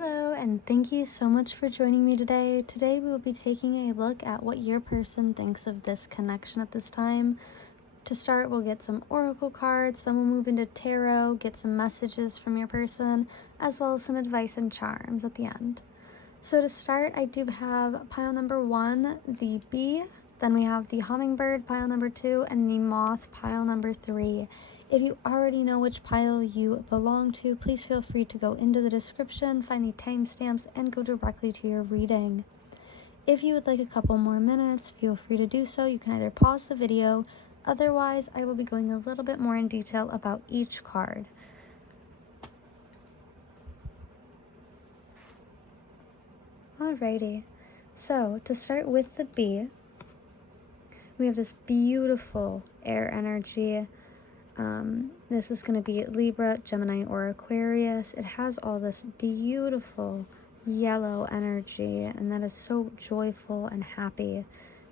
Hello, and thank you so much for joining me today. Today we will be taking a look at what your person thinks of this connection at this time. To start, we'll get some oracle cards, then we'll move into tarot, get some messages from your person, as well as some advice and charms at the end. So to start, I do have pile number 1, the bee, then we have the hummingbird, pile number 2, and the moth, pile number 3. If you already know which pile you belong to, please feel free to go into the description, find the timestamps, and go directly to your reading. If you would like a couple more minutes, feel free to do so. You can either pause the video, otherwise I will be going a little bit more in detail about each card. Alrighty, so to start with the bee, we have this beautiful air energy. This is going to be Libra, Gemini, or Aquarius. It has all this beautiful yellow energy, and that is so joyful and happy.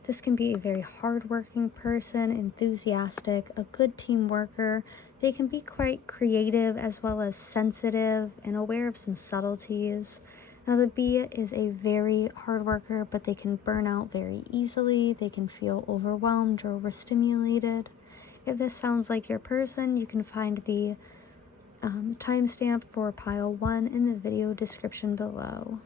This can be a very hardworking person, enthusiastic, a good team worker. They can be quite creative as well as sensitive and aware of some subtleties. Now, the bee is a very hard worker, but they can burn out very easily. They can feel overwhelmed or overstimulated. If this sounds like your person, you can find the timestamp for pile 1 in the video description below.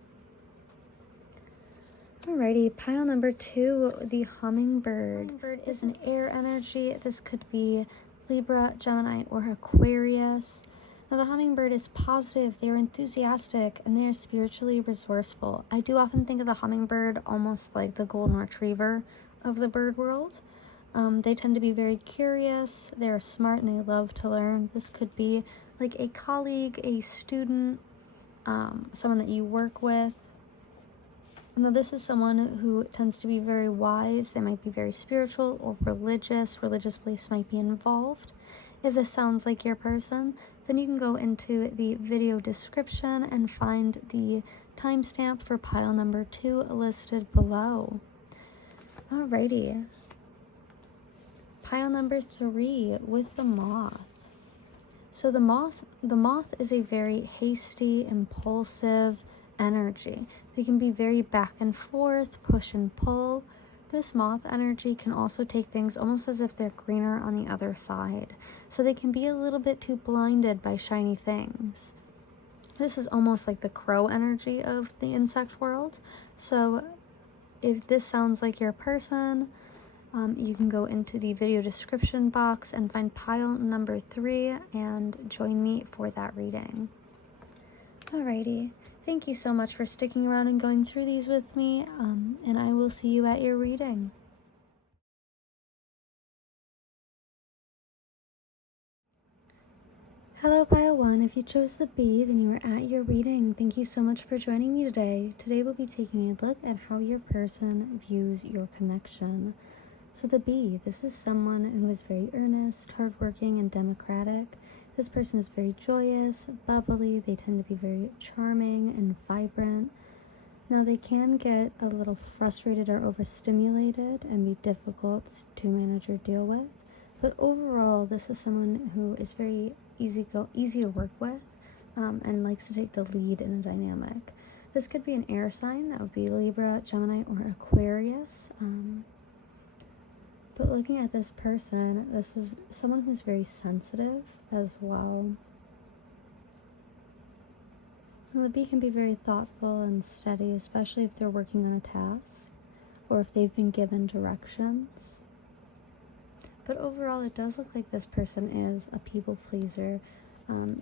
Alrighty, pile number 2, the hummingbird. Hummingbird is an air energy. This could be Libra, Gemini, or Aquarius. Now, the hummingbird is positive, they're enthusiastic, and they are spiritually resourceful. I do often think of the hummingbird almost like the golden retriever of the bird world. They tend to be very curious, they're smart, and they love to learn. This could be like a colleague, a student, someone that you work with. Now, this is someone who tends to be very wise. They might be very spiritual or religious. Religious beliefs might be involved. If this sounds like your person, then you can go into the video description and find the timestamp for pile number 2 listed below. Alrighty. Pile number 3 with the moth. So the moth is a very hasty, impulsive energy. They can be very back and forth, push and pull. This moth energy can also take things almost as if they're greener on the other side. So they can be a little bit too blinded by shiny things. This is almost like the crow energy of the insect world. So if this sounds like your person, you can go into the video description box and find pile number 3 and join me for that reading. Alrighty, thank you so much for sticking around and going through these with me, and I will see you at your reading. Hello, pile 1. If you chose the bee, then you are at your reading. Thank you so much for joining me today. Today we'll be taking a look at how your person views your connection. So the bee, this is someone who is very earnest, hardworking, and democratic. This person is very joyous, bubbly. They tend to be very charming and vibrant. Now, they can get a little frustrated or overstimulated and be difficult to manage or deal with. But overall, this is someone who is very easy to work with and likes to take the lead in a dynamic. This could be an air sign. That would be Libra, Gemini, or Aquarius. But looking at this person, this is someone who's very sensitive as well. Well, the bee can be very thoughtful and steady, especially if they're working on a task or if they've been given directions. But overall, it does look like this person is a people pleaser,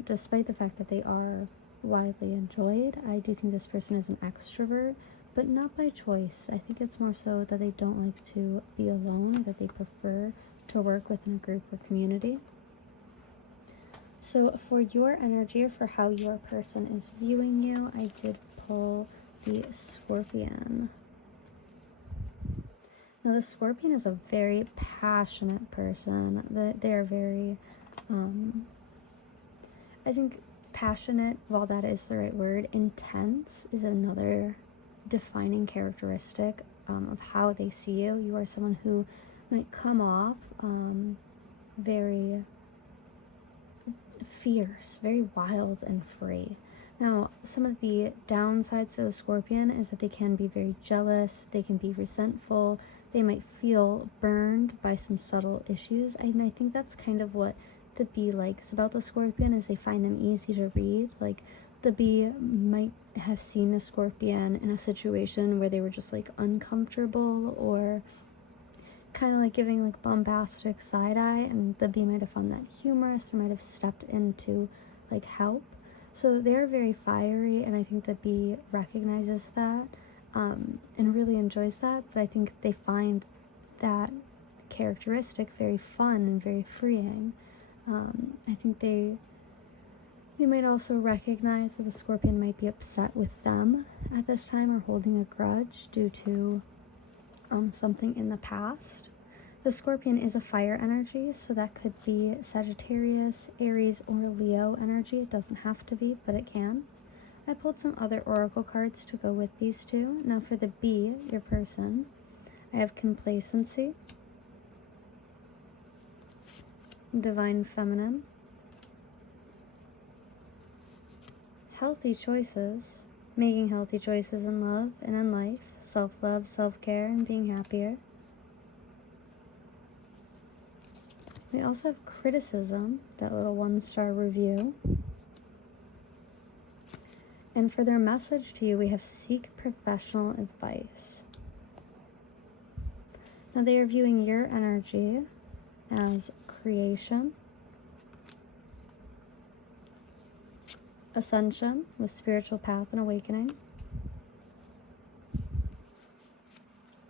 despite the fact that they are widely enjoyed. I do think this person is an extrovert, but not by choice. I think it's more so that they don't like to be alone, that they prefer to work within a group or community. So for your energy, or for how your person is viewing you, I did pull the Scorpion. Now, the Scorpion is a very passionate person. They are very, I think passionate, while that is the right word, intense is another defining characteristic of how they see you. You are someone who might come off very fierce, very wild and free. Now, some of the downsides to the Scorpion is that they can be very jealous, they can be resentful, they might feel burned by some subtle issues. And I think that's kind of what the bee likes about the Scorpion, is they find them easy to read. Like, the bee might have seen the Scorpion in a situation where they were just like uncomfortable, or kind of like giving like bombastic side eye, and the bee might have found that humorous, or might have stepped in to like help. So they're very fiery, and I think the bee recognizes that, and really enjoys that. But I think they find that characteristic very fun and very freeing. I think they might also recognize that the Scorpion might be upset with them at this time, or holding a grudge due to something in the past. The Scorpion is a fire energy, so that could be Sagittarius, Aries, or Leo energy. It doesn't have to be, but it can. I pulled some other oracle cards to go with these two. Now for the bee, your person, I have complacency, divine feminine, healthy choices, making healthy choices in love and in life, self-love, self-care, and being happier. We also have criticism, that little 1-star review. And for their message to you, we have seek professional advice. Now they are viewing your energy as creation, ascension with spiritual path and awakening,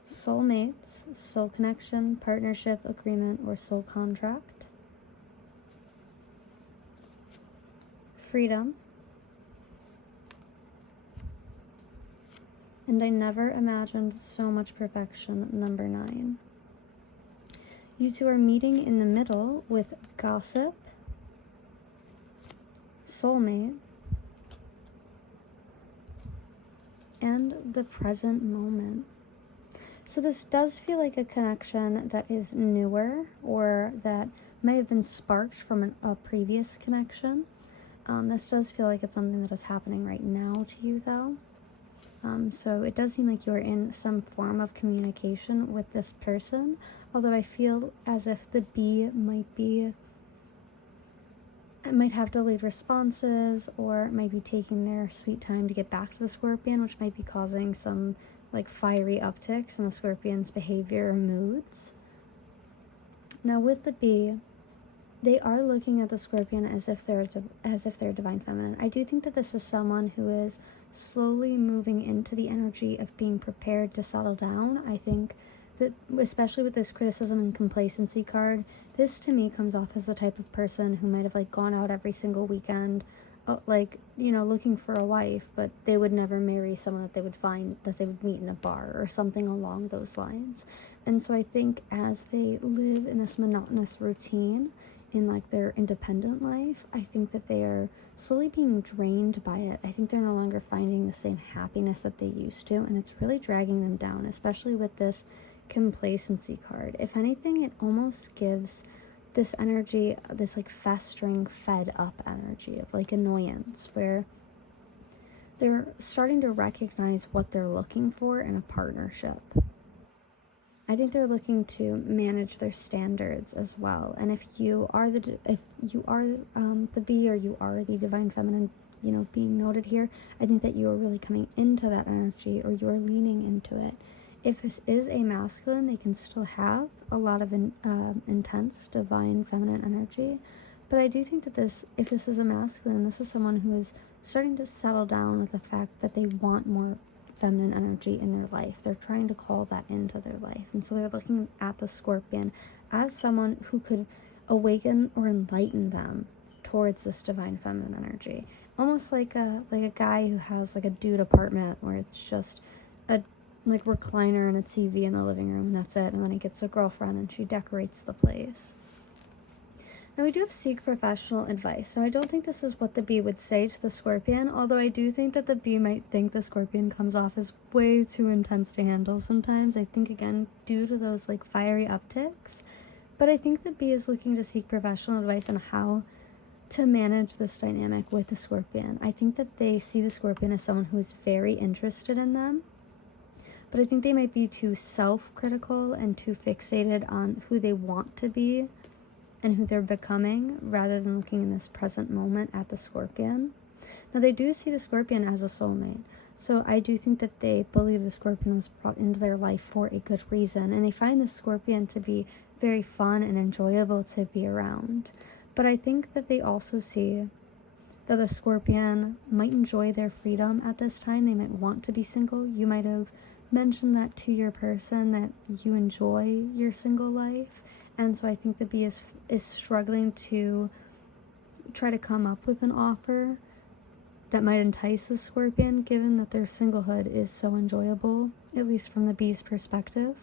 soulmates, soul connection, partnership, agreement, or soul contract, freedom, and I never imagined so much perfection, number 9. You two are meeting in the middle with gossip, soulmate, and the present moment. So this does feel like a connection that is newer, or that may have been sparked from a previous connection. This does feel like it's something that is happening right now to you, though. So it does seem like you're in some form of communication with this person, although I feel as if the bee might have delayed responses, or might be taking their sweet time to get back to the Scorpion, which might be causing some like fiery upticks in the Scorpion's behavior or moods. Now with the bee, they are looking at the Scorpion as if they're divine feminine. I do think that this is someone who is slowly moving into the energy of being prepared to settle down. I think that, especially with this criticism and complacency card, this to me comes off as the type of person who might have like gone out every single weekend, like, you know, looking for a wife, but they would never marry someone that they would meet in a bar or something along those lines. And so I think as they live in this monotonous routine in like their independent life, I think that they are slowly being drained by it. I think they're no longer finding the same happiness that they used to, and it's really dragging them down, especially with this complacency card. If anything, it almost gives this energy, this like festering, fed up energy of like annoyance, where they're starting to recognize what they're looking for in a partnership. I think they're looking to manage their standards as well. And if you are the bee, or you are the divine feminine, you know, being noted here, I think that you are really coming into that energy, or you are leaning into it. If this is a masculine, they can still have a lot of intense divine feminine energy. But I do think that if this is a masculine, this is someone who is starting to settle down with the fact that they want more feminine energy in their life. They're trying to call that into their life. And so they're looking at the Scorpion as someone who could awaken or enlighten them towards this divine feminine energy. Almost like a guy who has like a dude apartment where it's just a like recliner and a TV in the living room, and that's it. And then he gets a girlfriend and she decorates the place. Now we do have seek professional advice. Now I don't think this is what the bee would say to the Scorpion, although I do think that the bee might think the Scorpion comes off as way too intense to handle sometimes. I think, again, due to those like fiery upticks. But I think the bee is looking to seek professional advice on how to manage this dynamic with the Scorpion. I think that they see the Scorpion as someone who is very interested in them, but I think they might be too self-critical and too fixated on who they want to be and who they're becoming, rather than looking in this present moment at the Scorpion. Now, they do see the Scorpion as a soulmate, so I do think that they believe the Scorpion was brought into their life for a good reason, and they find the Scorpion to be very fun and enjoyable to be around. But I think that they also see that the Scorpion might enjoy their freedom at this time. They might want to be single. You might have mentioned that to your person, that you enjoy your single life. And so I think the bee is struggling to try to come up with an offer that might entice the Scorpion, given that their singlehood is so enjoyable, at least from the bee's perspective.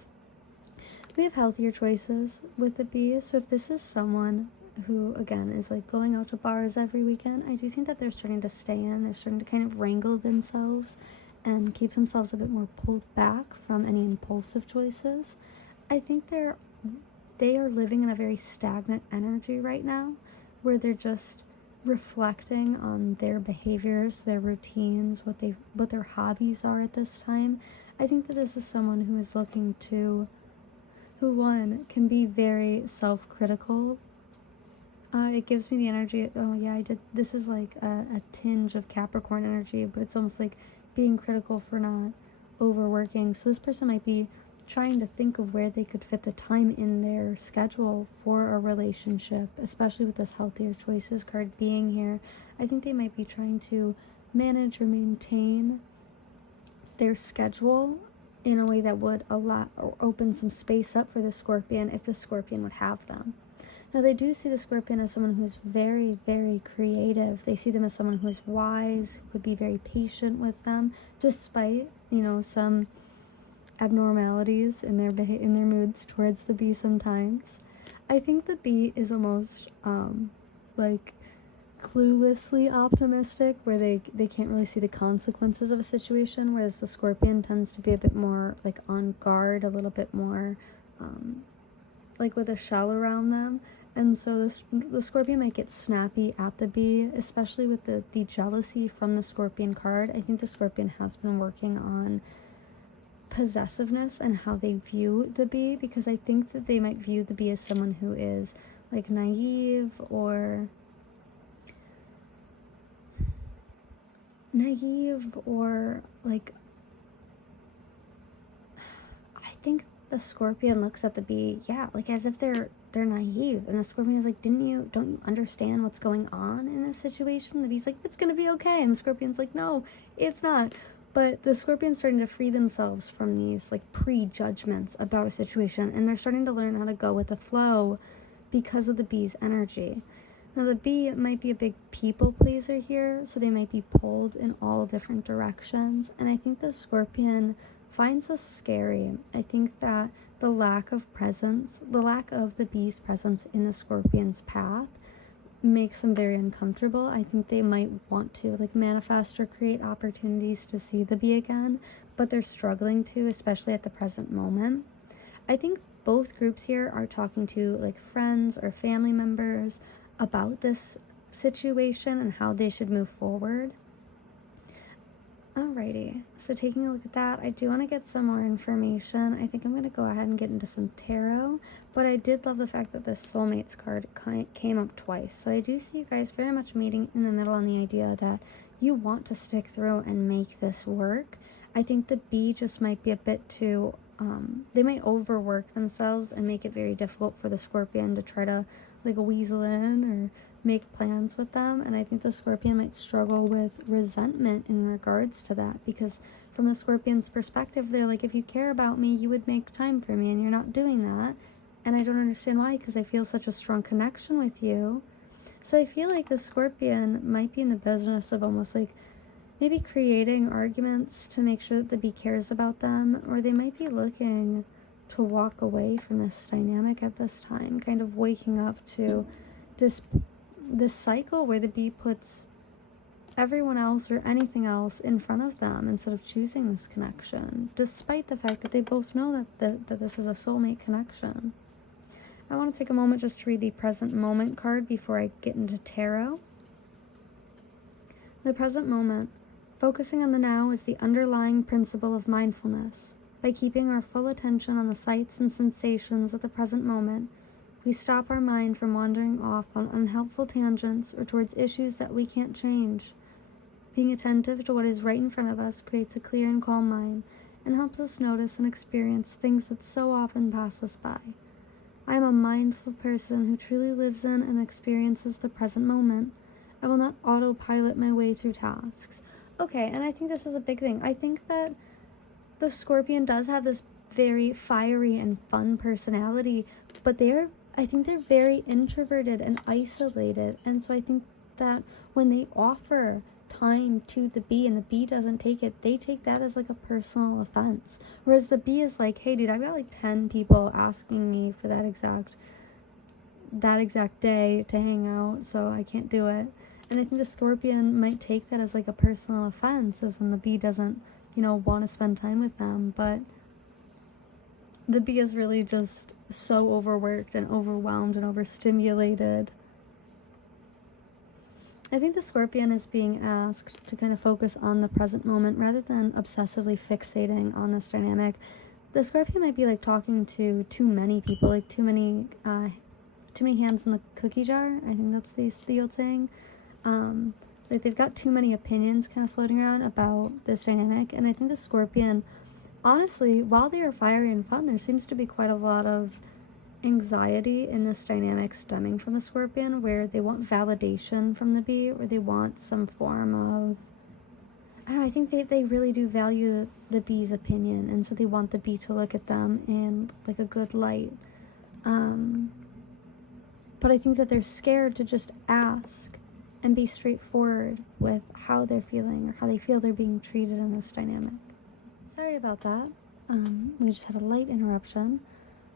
We have healthier choices with the bee. So if this is someone who, again, is like going out to bars every weekend, I do think that they're starting to stay in. They're starting to kind of wrangle themselves and keep themselves a bit more pulled back from any impulsive choices. I think they are living in a very stagnant energy right now, where they're just reflecting on their behaviors, their routines, what their hobbies are at this time. I think that this is someone who is looking to, who one, can be very self-critical. It gives me the energy, oh yeah, this is like a tinge of Capricorn energy, but it's almost like being critical for not overworking. So this person might be trying to think of where they could fit the time in their schedule for a relationship, especially with this healthier choices card being here. I think they might be trying to manage or maintain their schedule in a way that would allow or open some space up for the Scorpion if the Scorpion would have them. Now, they do see the Scorpion as someone who's very, very creative. They see them as someone who is wise, who could be very patient with them, despite, some abnormalities in their moods towards the bee sometimes. I think the bee is almost like cluelessly optimistic, where they can't really see the consequences of a situation, whereas the Scorpion tends to be a bit more like on guard, a little bit more like with a shell around them. And so the Scorpion might get snappy at the bee, especially with the jealousy from the Scorpion card. I think the Scorpion has been working on possessiveness and how they view the bee, because I think that they might view the bee as someone who is like naive or like, I think the Scorpion looks at the bee, like as if they're naive, and the Scorpion is like, don't you understand what's going on in this situation? The bee's like, it's gonna be okay, and the Scorpion's like, no, it's not. But the Scorpion's starting to free themselves from these like prejudgments about a situation, and they're starting to learn how to go with the flow because of the bee's energy. Now, the bee might be a big people pleaser here, so they might be pulled in all different directions, and I think the Scorpion finds this scary. I think that the lack of the bee's presence in the Scorpion's path makes them very uncomfortable. I think they might want to like manifest or create opportunities to see the bee again, but they're struggling to, especially at the present moment. I think both groups here are talking to like friends or family members about this situation and how they should move forward. Alrighty, so taking a look at that, I do want to get some more information. I think I'm going to go ahead and get into some tarot, but I did love the fact that this Soulmates card came up twice. So I do see you guys very much meeting in the middle on the idea that you want to stick through and make this work. I think the bee just might be a bit too, they might overwork themselves and make it very difficult for the Scorpion to try to like weasel in or make plans with them. And I think the Scorpion might struggle with resentment in regards to that, because from the Scorpion's perspective, they're like, if you care about me, you would make time for me, and you're not doing that, and I don't understand why, because I feel such a strong connection with you. So I feel like the Scorpion might be in the business of almost like maybe creating arguments to make sure that the bee cares about them, or they might be looking to walk away from this dynamic at this time, kind of waking up to this cycle where the bee puts everyone else or anything else in front of them instead of choosing this connection, despite the fact that they both know that this is a soulmate connection. I want to take a moment just to read the present moment card before I get into tarot. The present moment. Focusing on the now is the underlying principle of mindfulness. By keeping our full attention on the sights and sensations of the present moment, we stop our mind from wandering off on unhelpful tangents or towards issues that we can't change. Being attentive to what is right in front of us creates a clear and calm mind and helps us notice and experience things that so often pass us by. I am a mindful person who truly lives in and experiences the present moment. I will not autopilot my way through tasks. Okay, and I think this is a big thing. I think that the Scorpion does have this very fiery and fun personality, but I think they're very introverted and isolated. And so I think that when they offer time to the bee and the bee doesn't take it, they take that as like a personal offense. Whereas the bee is like, hey dude, I've got like 10 people asking me for that exact day to hang out, so I can't do it. And I think the Scorpion might take that as like a personal offense, as in the bee doesn't, want to spend time with them. But the bee is really just so overworked and overwhelmed and overstimulated. I think the Scorpion is being asked to kind of focus on the present moment rather than obsessively fixating on this dynamic. The Scorpion might be like talking to too many people, like too many hands in the cookie jar. I think that's the old saying. Like they've got too many opinions kind of floating around about this dynamic. And I think the Scorpion, honestly, while they are fiery and fun, there seems to be quite a lot of anxiety in this dynamic stemming from a Scorpion, where they want validation from the bee, or they want some form of, I don't know, I think they really do value the bee's opinion, and so they want the bee to look at them in like a good light. But I think that they're scared to just ask and be straightforward with how they're feeling or how they feel they're being treated in this dynamic. Sorry about that. We just had a light interruption.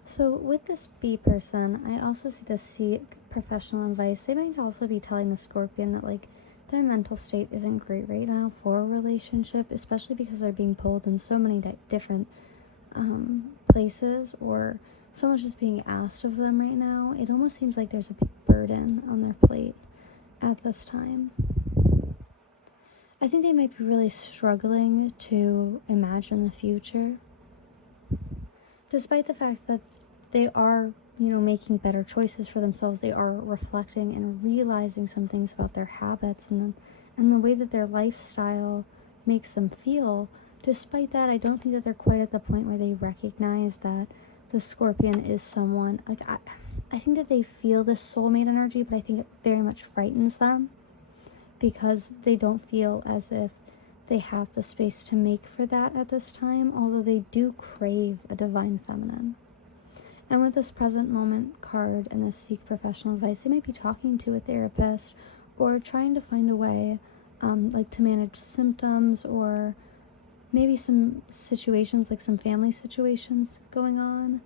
So with this bee person, I also see this seek professional advice. They might also be telling the Scorpion that like their mental state isn't great right now for a relationship, especially because they're being pulled in so many different places, or so much is being asked of them right now. It almost seems like there's a big burden on their plate at this time. I think they might be really struggling to imagine the future, despite the fact that they are, making better choices for themselves. They are reflecting and realizing some things about their habits and the way that their lifestyle makes them feel. Despite that, I don't think that they're quite at the point where they recognize that the Scorpion is someone, like, I think that they feel this soulmate energy, but I think it very much frightens them because they don't feel as if they have the space to make for that at this time, although they do crave a divine feminine. And with this present moment card and this seek professional advice, they might be talking to a therapist or trying to find a way like to manage symptoms, or maybe some situations, like some family situations going on.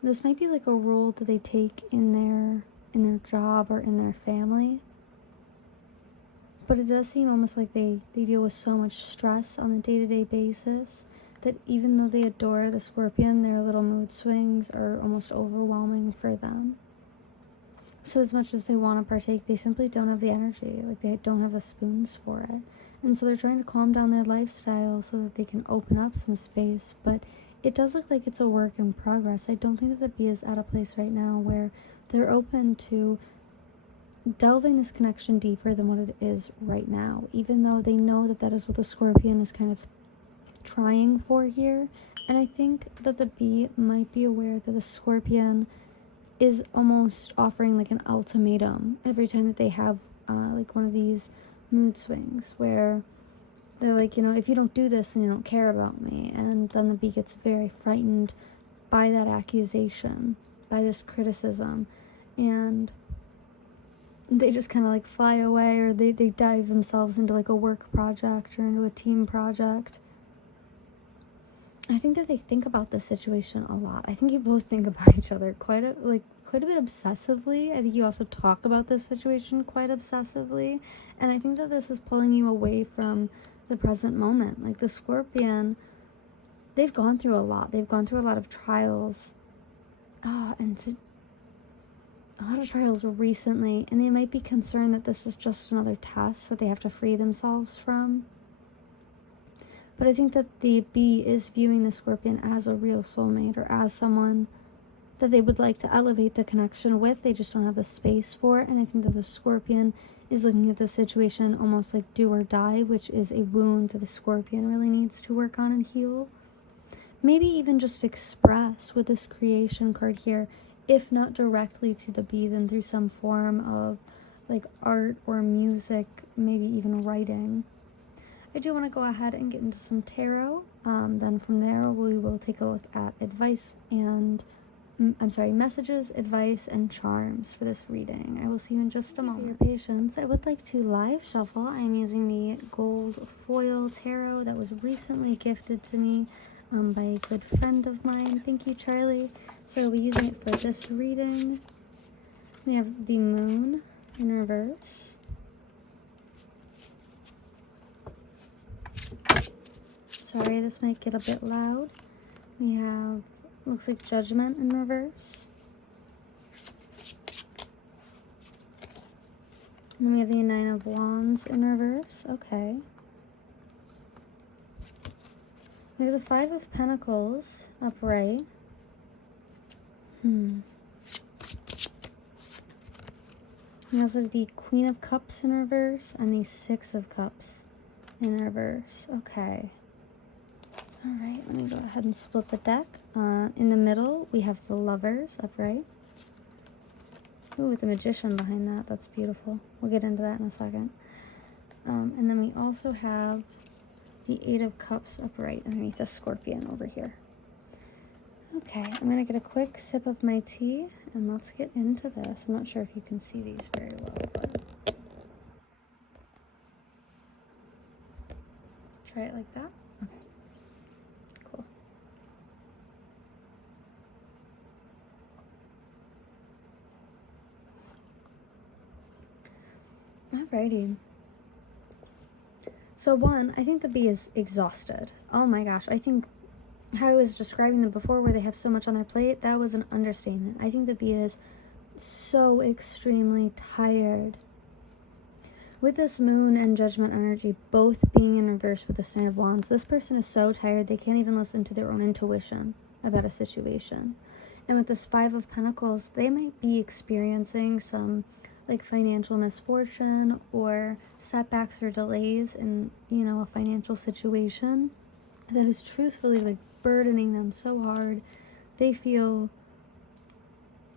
This might be like a role that they take in their job or in their family. But it does seem almost like they deal with so much stress on a day-to-day basis that even though they adore the Scorpion, their little mood swings are almost overwhelming for them. So as much as they want to partake, they simply don't have the energy. Like, they don't have the spoons for it. And so they're trying to calm down their lifestyle so that they can open up some space. But it does look like it's a work in progress. I don't think that the bee is at a place right now where they're open to delving this connection deeper than what it is right now, even though they know that that is what the Scorpion is kind of trying for here. And I think that the bee might be aware that the Scorpion is almost offering like an ultimatum every time that they have like one of these mood swings, where they're like, if you don't do this, then you don't care about me. And then the bee gets very frightened by that accusation, by this criticism, and they just kind of like fly away, or they dive themselves into like a work project or into a team project. I think that they think about this situation a lot. I think you both think about each other quite a bit obsessively. I think you also talk about this situation quite obsessively. And I think that this is pulling you away from the present moment. Like, the Scorpion they've gone through a lot. They've gone through a lot of trials. And a lot of trials recently, and they might be concerned that this is just another test that they have to free themselves from. But I think that the bee is viewing the scorpion as a real soulmate, or as someone that they would like to elevate the connection with. They just don't have the space for it. And I think that the scorpion is looking at the situation almost like do or die, which is a wound that the scorpion really needs to work on and heal. Maybe even just express with this creation card here, if not directly to the bee, then through some form of like art or music, maybe even writing. I do want to go ahead and get into some tarot. Then from there we will take a look at advice and messages, advice, and charms for this reading. I will see you in just a moment. For your patience, I would like to live shuffle. I am using the gold foil tarot that was recently gifted to me by a good friend of mine. Thank you, Charlie. So I'll be using it for this reading. We have the moon in reverse. Sorry, this might get a bit loud. We have, looks like Judgment in reverse. And then we have the Nine of Wands in reverse. Okay. We have the Five of Pentacles upright. We also have the Queen of Cups in reverse and the Six of Cups in reverse. Okay. Alright, let me go ahead and split the deck. In the middle, we have the Lovers upright. Ooh, with the Magician behind that. That's beautiful. We'll get into that in a second. And then we also have the Eight of Cups upright underneath the Scorpion over here. Okay, I'm going to get a quick sip of my tea, and let's get into this. I'm not sure if you can see these very well, but try it like that. Okay, cool. Alrighty. So one, I think the bee is exhausted. Oh my gosh, I think how I was describing them before, where they have so much on their plate, that was an understatement. I think the bee is so extremely tired. With this moon and Judgment energy both being in reverse with the Nine of Wands, this person is so tired they can't even listen to their own intuition about a situation. And with this Five of Pentacles, they might be experiencing some like financial misfortune or setbacks or delays in, a financial situation that is truthfully like burdening them so hard. They feel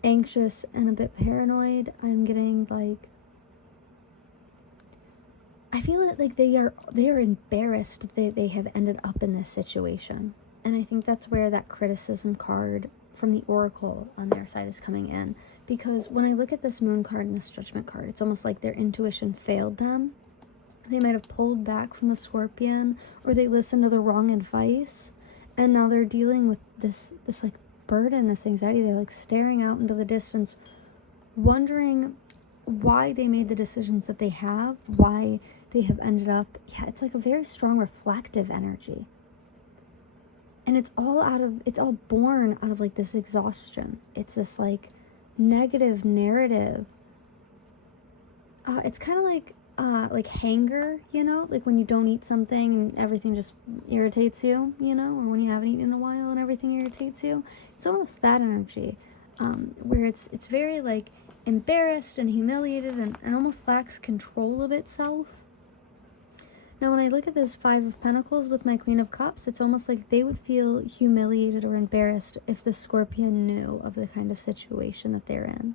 anxious and a bit paranoid. I'm getting like, I feel like they are embarrassed that they have ended up in this situation. And I think that's where that criticism card from the Oracle on their side is coming in. Because when I look at this Moon card and this Judgment card, it's almost like their intuition failed them. They might have pulled back from the Scorpion, or they listened to the wrong advice, and now they're dealing with this like burden, this anxiety. They're like staring out into the distance, wondering why they made the decisions that they have, why they have ended up. Yeah, it's like a very strong reflective energy. And it's all born out of like this exhaustion. It's this like negative narrative. It's kind of like hanger, like when you don't eat something and everything just irritates you, or when you haven't eaten in a while and everything irritates you. It's almost that energy, where it's very like embarrassed and humiliated and almost lacks control of itself. Now, when I look at this Five of Pentacles with my Queen of Cups, it's almost like they would feel humiliated or embarrassed if the Scorpion knew of the kind of situation that they're in.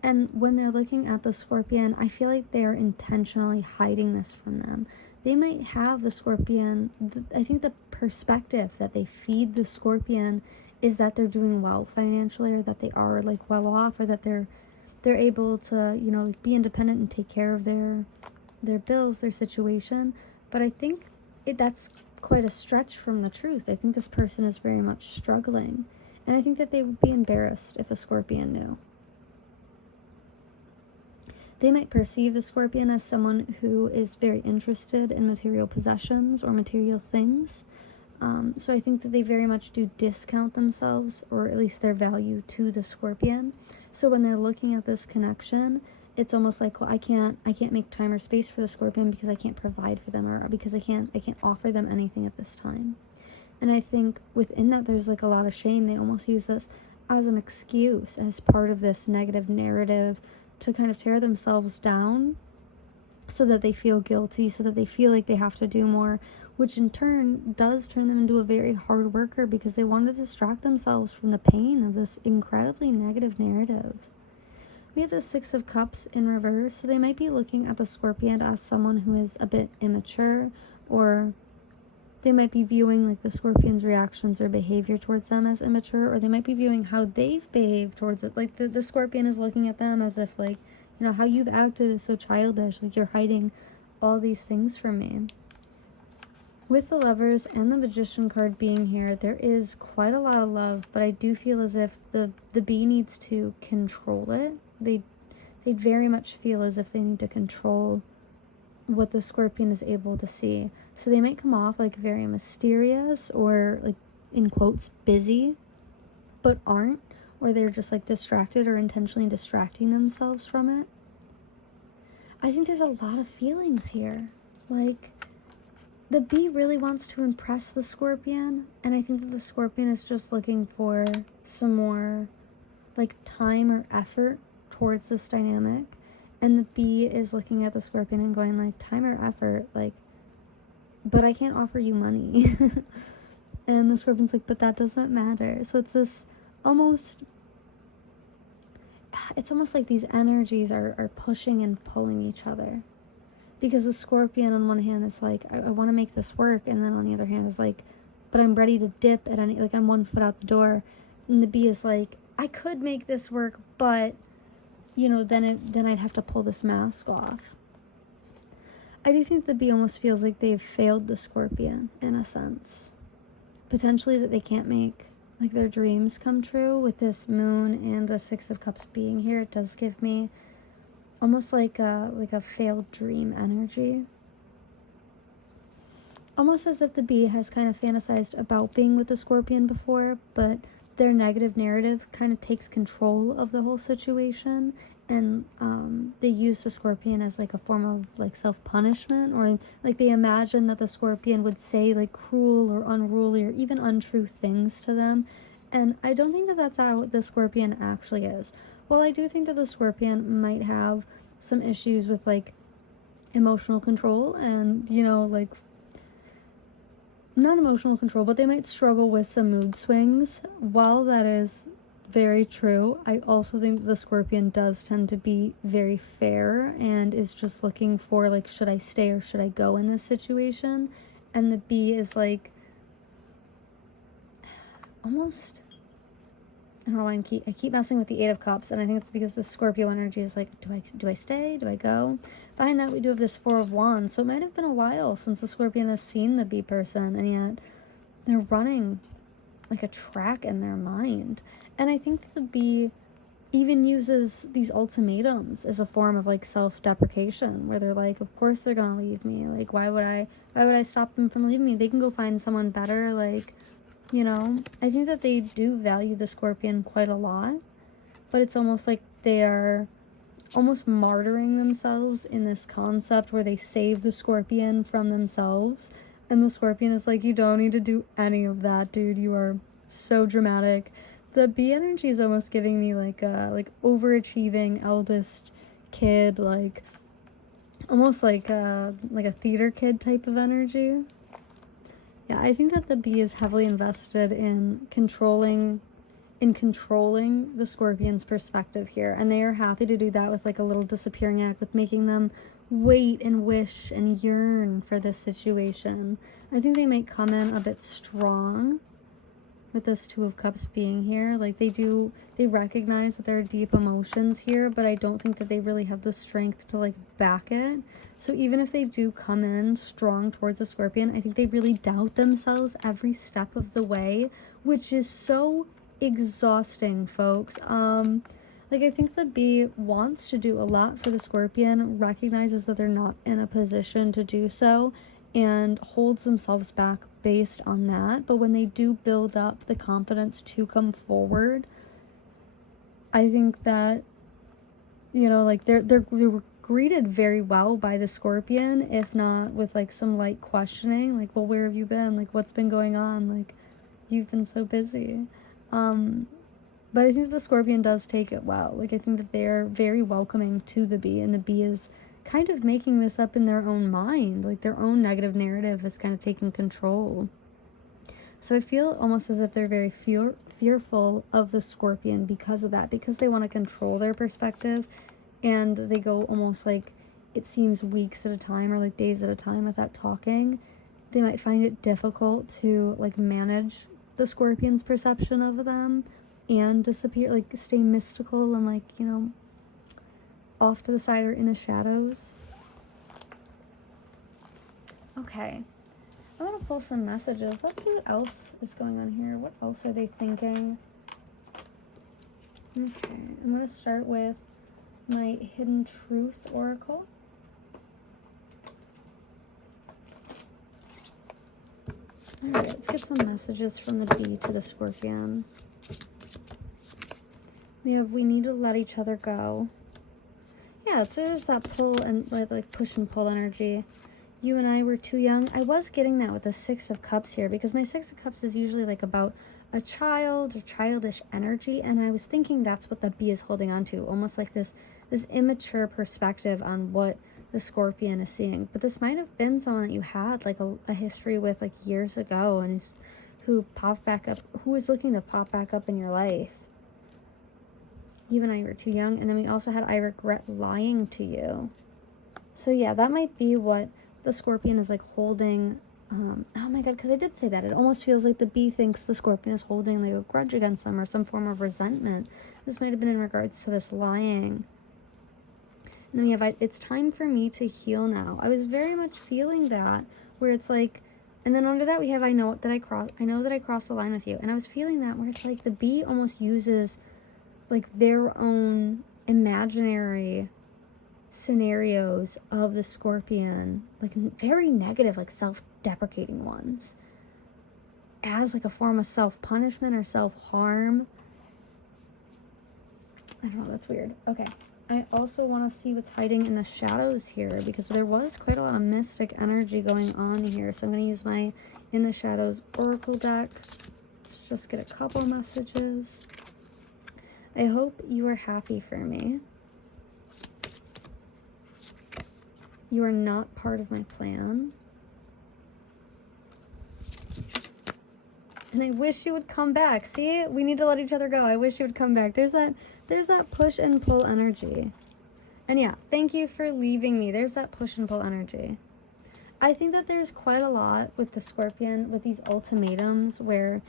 And when they're looking at the Scorpion, I feel like they're intentionally hiding this from them. They might have the Scorpion, I think the perspective that they feed the Scorpion is that they're doing well financially, or that they are like well off, or that they're able to, like be independent and take care of their bills, their situation. But I think that's quite a stretch from the truth. I think this person is very much struggling, and I think that they would be embarrassed if a Scorpion knew. They might perceive the Scorpion as someone who is very interested in material possessions or material things, So I think that they very much do discount themselves, or at least their value, to the Scorpion. So when they're looking at this connection, it's almost like, well, I can't make time or space for the Scorpion because I can't provide for them, or because I can't offer them anything at this time. And I think within that, there's like a lot of shame. They almost use this as an excuse, as part of this negative narrative, to kind of tear themselves down, so that they feel guilty, so that they feel like they have to do more, which in turn does turn them into a very hard worker, because they want to distract themselves from the pain of this incredibly negative narrative. We have the Six of Cups in reverse, so they might be looking at the Scorpion as someone who is a bit immature, or they might be viewing like the Scorpion's reactions or behavior towards them as immature, or they might be viewing how they've behaved towards it. Like the Scorpion is looking at them as if, like, you know, how you've acted is so childish, like you're hiding all these things from me. With the Lovers and the Magician card being here, there is quite a lot of love, but I do feel as if the bee needs to control it. They very much feel as if they need to control what the Scorpion is able to see. So they might come off like very mysterious, or like, in quotes, busy, but aren't, or they're just like distracted or intentionally distracting themselves from it. I think there's a lot of feelings here. Like, the bee really wants to impress the Scorpion, and I think that the Scorpion is just looking for some more like time or effort towards this dynamic. And the bee is looking at the Scorpion and going like, time or effort, like, but I can't offer you money. And the Scorpion's like, but that doesn't matter. So it's this almost, it's almost like these energies are pushing and pulling each other. Because the Scorpion on one hand is like, I want to make this work. And then on the other hand is like, but I'm ready to dip at any, like, I'm 1 foot out the door. And the bee is like, I could make this work, but, you know, then I'd have to pull this mask off. I do think the bee almost feels like they've failed the Scorpion in a sense. Potentially that they can't make like their dreams come true. With this Moon and the Six of Cups being here, it does give me almost like a failed dream energy. Almost as if the bee has kind of fantasized about being with the Scorpion before, but their negative narrative kind of takes control of the whole situation, and they use the Scorpion as like a form of like self-punishment, or like they imagine that the Scorpion would say like cruel or unruly or even untrue things to them. And I don't think that that's how the Scorpion actually is. Well, I do think that the Scorpion might have some issues with like emotional control, and, you know, like, not emotional control, but they might struggle with some mood swings. While that is very true, I also think that the Scorpion does tend to be very fair and is just looking for like, should I stay or should I go in this situation? And the bee is like, almost, I don't know why I keep messing with the Eight of Cups, and I think it's because the Scorpio energy is like, do I stay? Do I go? Behind that, we do have this Four of Wands, so it might have been a while since the Scorpion has seen the bee person, and yet they're running like a track in their mind. And I think the bee even uses these ultimatums as a form of like self-deprecation, where they're like, of course they're gonna leave me. Like, why would I stop them from leaving me? They can go find someone better. Like, you know, I think that they do value the Scorpion quite a lot, but it's almost like they are almost martyring themselves in this concept where they save the Scorpion from themselves. And the Scorpion is like, you don't need to do any of that, dude. You are so dramatic. The bee energy is almost giving me like a overachieving eldest kid, like almost like a theater kid type of energy. Yeah, I think that the bee is heavily invested in controlling the Scorpion's perspective here, and they are happy to do that with like a little disappearing act, with making them wait and wish and yearn for this situation. I think they might come in a bit strong with this Two of Cups being here. Like, they recognize that there are deep emotions here, but I don't think that they really have the strength to like back it. So even if they do come in strong towards the Scorpion, I think they really doubt themselves every step of the way, which is so exhausting, folks. Like, I think the bee wants to do a lot for the Scorpion, recognizes that they're not in a position to do so, and holds themselves back based on that. But when they do build up the confidence to come forward, I think that, you know, like they're greeted very well by the Scorpion, if not with like some light questioning, like, well, where have you been? Like, what's been going on? Like, you've been so busy. But I think the Scorpion does take it well. Like, I think that they're very welcoming to the bee, and the bee is kind of making this up in their own mind. Like, their own negative narrative is kind of taking control. So I feel almost as if they're very fearful of the Scorpion because of that, because they want to control their perspective, and they go almost like, it seems, weeks at a time or like days at a time without talking. They might find it difficult to like manage the Scorpion's perception of them and disappear, like stay mystical and like, you know, off to the side or in the shadows. Okay, I want to pull some messages. Let's see what else is going on here. What else are they thinking? Okay, I'm going to start with my Hidden Truth Oracle. Alright, let's get some messages from the bee to the Scorpion. We need to let each other go. Yeah, so there's that pull and like push and pull energy. You and I were too young. I was getting that with the Six of Cups here, because my Six of Cups is usually like about a child or childish energy, and I was thinking that's what the bee is holding on to, almost like this immature perspective on what the Scorpion is seeing. But this might have been someone that you had like a history with like years ago, and who popped back up, who was looking to pop back up in your life. You and I were too young. And then we also had, I regret lying to you. So yeah, that might be what the Scorpion is like holding. Oh my god, because I did say that. It almost feels like the bee thinks the Scorpion is holding like a grudge against them or some form of resentment. This might have been in regards to this lying. And then we have, it's time for me to heal now. I was very much feeling that, where it's like, and then under that we have, I know that I crossed the line with you. And I was feeling that, where it's like the bee almost uses like their own imaginary scenarios of the Scorpion, like very negative, like self-deprecating ones, as like a form of self-punishment or self-harm. I don't know, that's weird. Okay, I also want to see what's hiding in the shadows here, because there was quite a lot of mystic energy going on here. So I'm going to use my In the Shadows Oracle deck. Let's just get a couple messages. I hope you are happy for me. You are not part of my plan. And I wish you would come back. See, we need to let each other go. I wish you would come back. There's that push and pull energy. And yeah, thank you for leaving me. There's that push and pull energy. I think that there's quite a lot with the Scorpion, with these ultimatums, where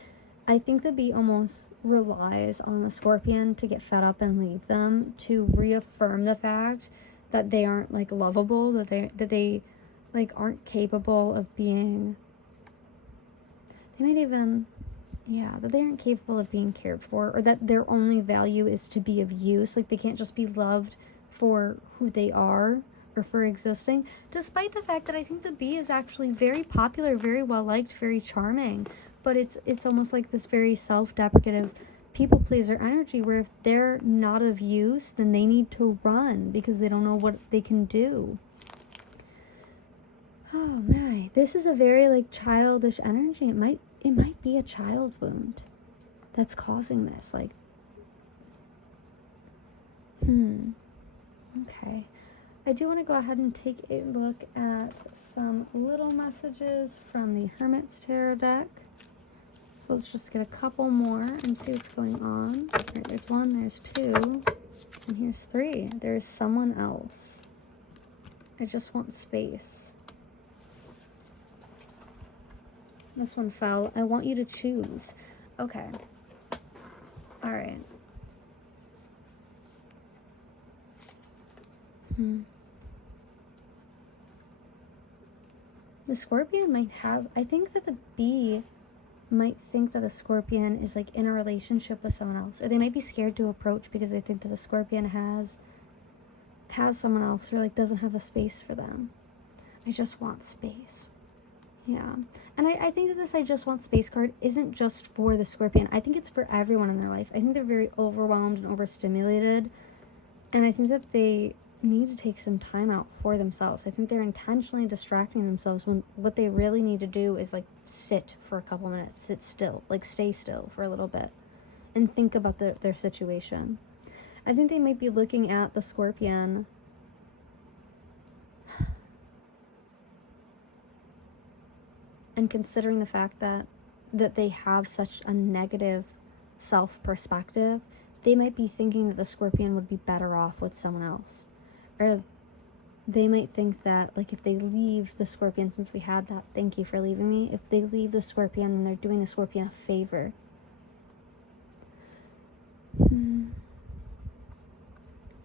I think the bee almost relies on the Scorpion to get fed up and leave them, to reaffirm the fact that they aren't like lovable, that they like aren't capable of being, they might even, yeah, that they aren't capable of being cared for, or that their only value is to be of use. Like, they can't just be loved for who they are or for existing, despite the fact that I think the bee is actually very popular, very well liked, very charming. But it's almost like this very self-deprecative people pleaser energy, where if they're not of use, then they need to run because they don't know what they can do. Oh my, this is a very like childish energy. It might be a child wound that's causing this. Like, okay. I do want to go ahead and take a look at some little messages from the Hermit's Tarot deck. So let's just get a couple more and see what's going on. All right, there's one, there's two, and here's three. There's someone else. I just want space. This one fell. I want you to choose. Okay. All right. The Scorpion might have, I think that the bee might think that the Scorpion is like in a relationship with someone else, or they might be scared to approach because they think that the Scorpion has someone else, or like doesn't have a space for them. I just want space. Yeah. And I think that this I just want space card isn't just for the Scorpion. I think it's for everyone in their life. I think they're very overwhelmed and overstimulated. And I think that they need to take some time out for themselves. I think they're intentionally distracting themselves when what they really need to do is like sit for a couple minutes, sit still, like stay still for a little bit and think about their situation. I think they might be looking at the Scorpion and considering the fact that they have such a negative self perspective, they might be thinking that the Scorpion would be better off with someone else. Or they might think that, like, if they leave the Scorpion, since we had that, thank you for leaving me, if they leave the Scorpion, then they're doing the Scorpion a favor.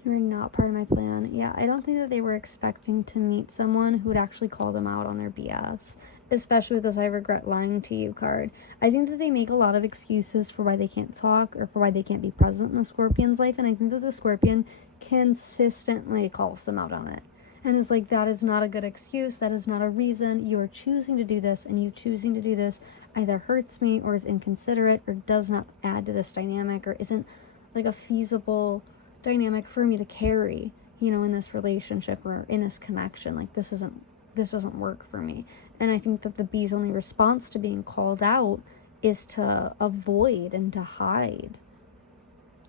You're not part of my plan. Yeah, I don't think that they were expecting to meet someone who would actually call them out on their BS, especially with this I regret lying to you card. I think that they make a lot of excuses for why they can't talk or for why they can't be present in the Scorpion's life, and I think that the Scorpion consistently calls them out on it. And is like, that is not a good excuse. That is not a reason. You are choosing to do this, and you choosing to do this either hurts me or is inconsiderate or does not add to this dynamic or isn't like a feasible dynamic for me to carry, you know, in this relationship or in this connection. Like, this doesn't work for me. And I think that the bee's only response to being called out is to avoid and to hide,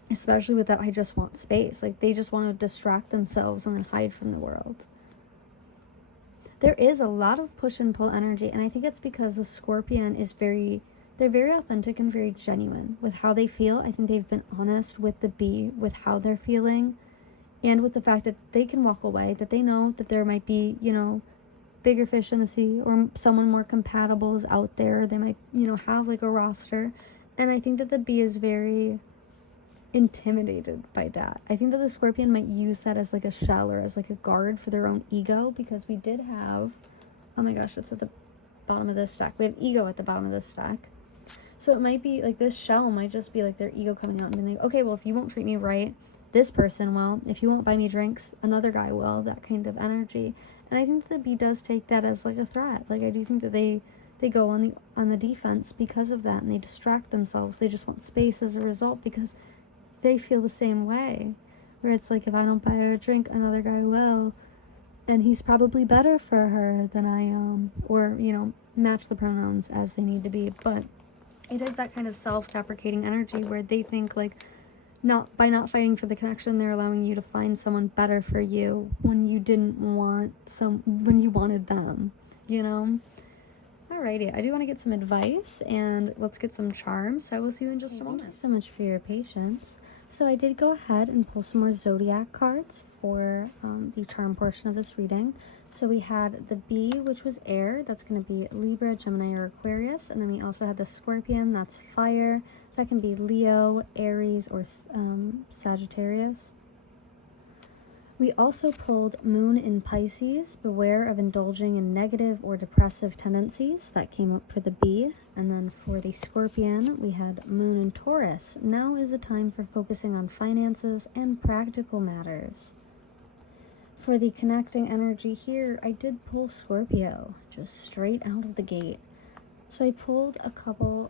especially with that I just want space. Like, they just want to distract themselves and then hide from the world. There is a lot of push and pull energy, and I think it's because the Scorpion is they're very authentic and very genuine with how they feel. I think they've been honest with the bee, with how they're feeling, and with the fact that they can walk away, that they know that there might be, you know, bigger fish in the sea or someone more compatible is out there. They might, you know, have like a roster. And I think that the bee is very intimidated by that. I think that the Scorpion might use that as like a shell or as like a guard for their own ego, because we did have, oh my gosh, it's at the bottom of this stack. We have ego at the bottom of this stack. So it might be like this shell might just be like their ego coming out and being like, okay, well, if you won't treat me right, this person will. If you won't buy me drinks, another guy will. That kind of energy. And I think that the bee does take that as like a threat. Like, I do think that they go on the defense because of that, and they distract themselves. They just want space as a result because they feel the same way. Where it's like, if I don't buy her a drink, another guy will. And he's probably better for her than I am. Or, you know, match the pronouns as they need to be. But it is that kind of self-deprecating energy where they think like, by not fighting for the connection, they're allowing you to find someone better for you when you didn't want when you wanted them, you know? Alrighty, I do want to get some advice, and let's get some charms. So I will see you in just a moment. Thank you so much for your patience. So I did go ahead and pull some more zodiac cards for the charm portion of this reading. So we had the bee, which was air. That's going to be Libra, Gemini, or Aquarius. And then we also had the Scorpion. That's fire. That can be Leo, Aries, or Sagittarius. We also pulled Moon in Pisces. Beware of indulging in negative or depressive tendencies. That came up for the bee. And then for the Scorpion, we had Moon in Taurus. Now is a time for focusing on finances and practical matters. For the connecting energy here, I did pull Scorpio, just straight out of the gate. So I pulled a couple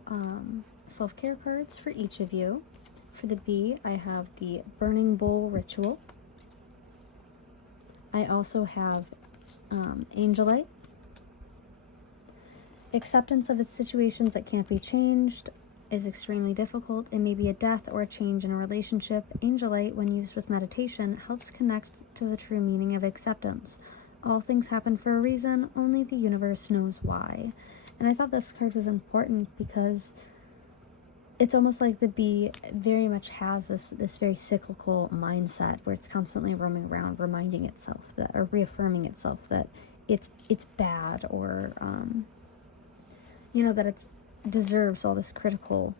self-care cards for each of you. For the bee, I have the Burning Bowl Ritual. I also have Angelite. Acceptance of situations that can't be changed is extremely difficult. It may be a death or a change in a relationship. Angelite, when used with meditation, helps connect to the true meaning of acceptance. All things happen for a reason. Only the universe knows why. And I thought this card was important because it's almost like the bee very much has this very cyclical mindset where it's constantly roaming around, reminding itself that, or reaffirming itself that it's bad, or you know, that it deserves all this criticism.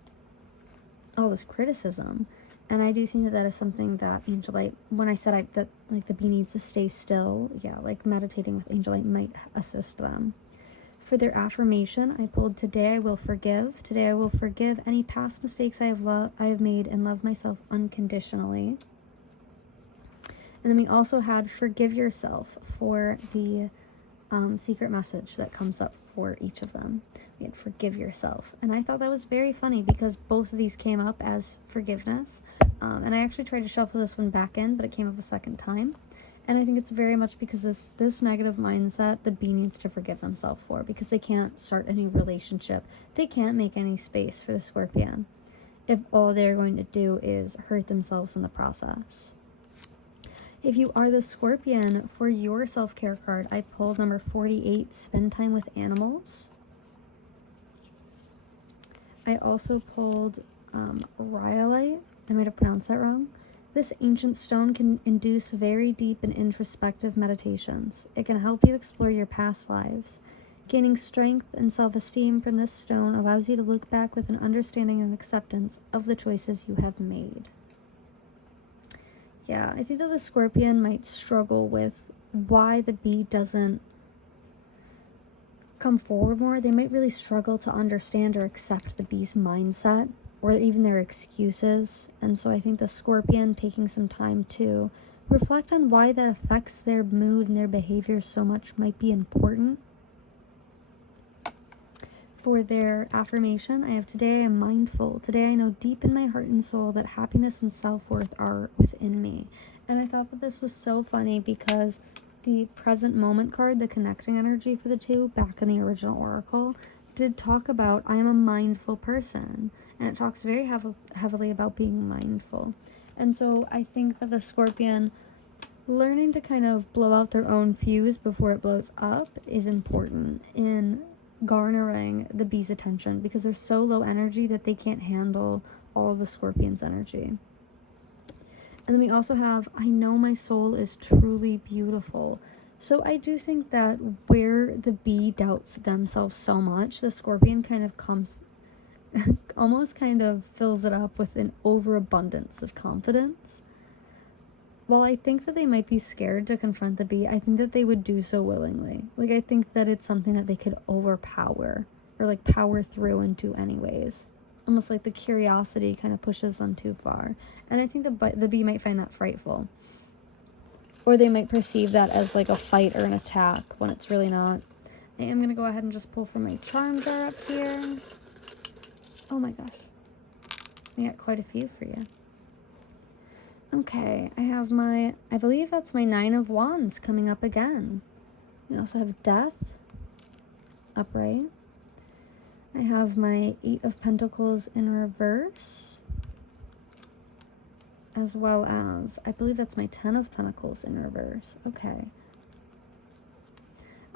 And I do think that is something that Angelite, when I said that like the bee needs to stay still, yeah, like meditating with Angelite might assist them. For their affirmation, I pulled, today I will forgive. Today I will forgive any past mistakes I have made and love myself unconditionally. And then we also had forgive yourself for the secret message that comes up for each of them. We had forgive yourself. And I thought that was very funny because both of these came up as forgiveness. And I actually tried to shuffle this one back in, but it came up a second time. And I think it's very much because this negative mindset the bee needs to forgive themselves for, because they can't start any relationship. They can't make any space for the scorpion if all they're going to do is hurt themselves in the process. If you are the scorpion, for your self-care card, I pulled number 48, spend time with animals. I also pulled rhyolite. I might have pronounced that wrong. This ancient stone can induce very deep and introspective meditations. It can help you explore your past lives. Gaining strength and self-esteem from this stone allows you to look back with an understanding and acceptance of the choices you have made. Yeah, I think that the scorpion might struggle with why the bee doesn't come forward more. They might really struggle to understand or accept the bee's mindset, or even their excuses. And so I think the scorpion taking some time to reflect on why that affects their mood and their behavior so much might be important. For their affirmation, I have, today I am mindful. Today I know deep in my heart and soul that happiness and self-worth are within me. And I thought that this was so funny because the present moment card, the connecting energy for the two back in the original oracle, did talk about I am a mindful person. And it talks very heavily about being mindful. And so I think that the scorpion learning to kind of blow out their own fuse before it blows up is important in garnering the bee's attention, because they're so low energy that they can't handle all of the scorpion's energy. And then we also have, I know my soul is truly beautiful. So I do think that where the bee doubts themselves so much, the scorpion kind of comes, almost kind of fills it up with an overabundance of confidence. While I think that they might be scared to confront the bee, I think that they would do so willingly. Like, I think that it's something that they could overpower, or like power through into anyways. Almost like the curiosity kind of pushes them too far. And I think the bee might find that frightful. Or they might perceive that as like a fight or an attack when it's really not. I am going to go ahead and just pull from my charm jar up here. Oh my gosh. I got quite a few for you. Okay, I have I believe that's my 9 of Wands coming up again. We also have Death, upright. I have my 8 of Pentacles in reverse, as well as, I believe that's my 10 of Pentacles in reverse. Okay.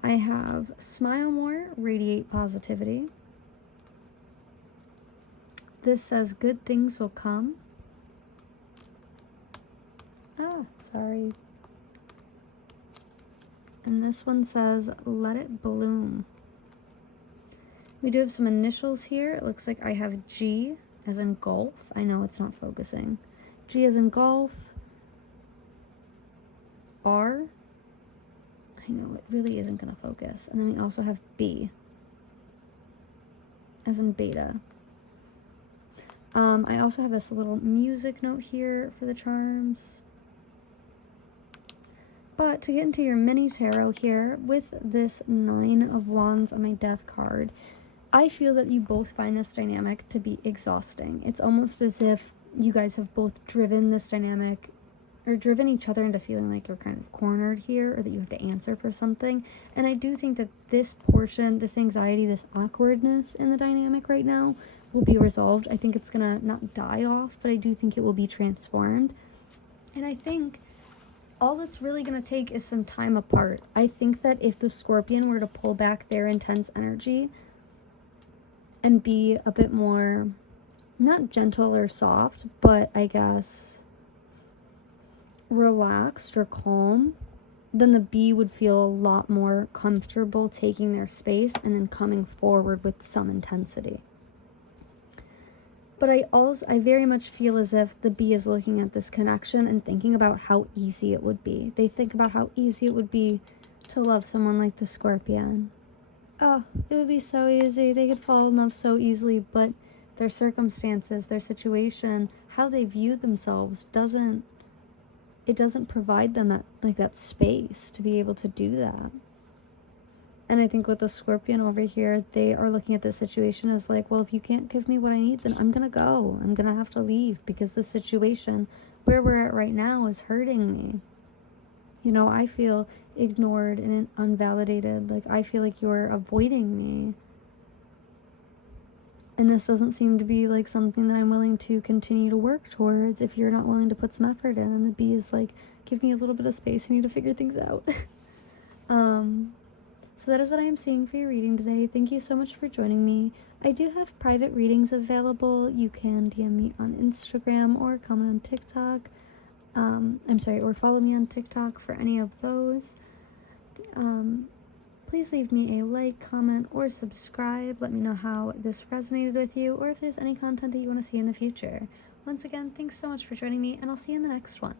I have Smile More, Radiate Positivity. This says good things will come. Sorry. And this one says, let it bloom. We do have some initials here. It looks like I have G as in golf. I know it's not focusing. G as in golf. R. I know it really isn't going to focus. And then we also have B as in beta. I also have this little music note here for the charms. But to get into your mini tarot here, with this 9 of Wands on my Death card, I feel that you both find this dynamic to be exhausting. It's almost as if you guys have both driven this dynamic, or driven each other into feeling like you're kind of cornered here, or that you have to answer for something. And I do think that this portion, this anxiety, this awkwardness in the dynamic right now will be resolved. I think it's gonna not die off, but I do think it will be transformed. And I think all it's really going to take is some time apart. I think that if the scorpion were to pull back their intense energy and be a bit more, not gentle or soft, but I guess relaxed or calm, then the bee would feel a lot more comfortable taking their space and then coming forward with some intensity. But I very much feel as if the bee is looking at this connection and thinking about how easy it would be. They think about how easy it would be to love someone like the scorpion. Oh, it would be so easy. They could fall in love so easily, but their circumstances, their situation, how they view themselves doesn't provide them that space to be able to do that. And I think with the Scorpion over here, they are looking at this situation as like, well, if you can't give me what I need, then I'm going to go. I'm going to have to leave because the situation where we're at right now is hurting me. You know, I feel ignored and unvalidated. Like, I feel like you're avoiding me. And this doesn't seem to be like something that I'm willing to continue to work towards if you're not willing to put some effort in. And the bee is like, give me a little bit of space. I need to figure things out. So that is what I am seeing for your reading today. Thank you so much for joining me. I do have private readings available. You can DM me on Instagram or comment on TikTok. Or follow me on TikTok for any of those. Please leave me a like, comment, or subscribe. Let me know how this resonated with you, or if there's any content that you want to see in the future. Once again, thanks so much for joining me, and I'll see you in the next one.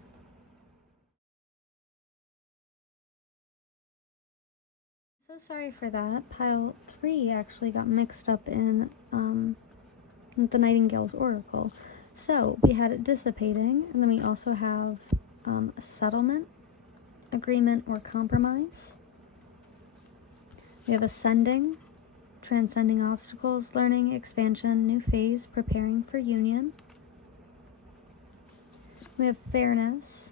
So sorry for that. Pile 3 actually got mixed up in the Nightingale's Oracle. So we had it dissipating, and then we also have a settlement, agreement, or compromise. We have ascending, transcending obstacles, learning, expansion, new phase, preparing for union. We have fairness,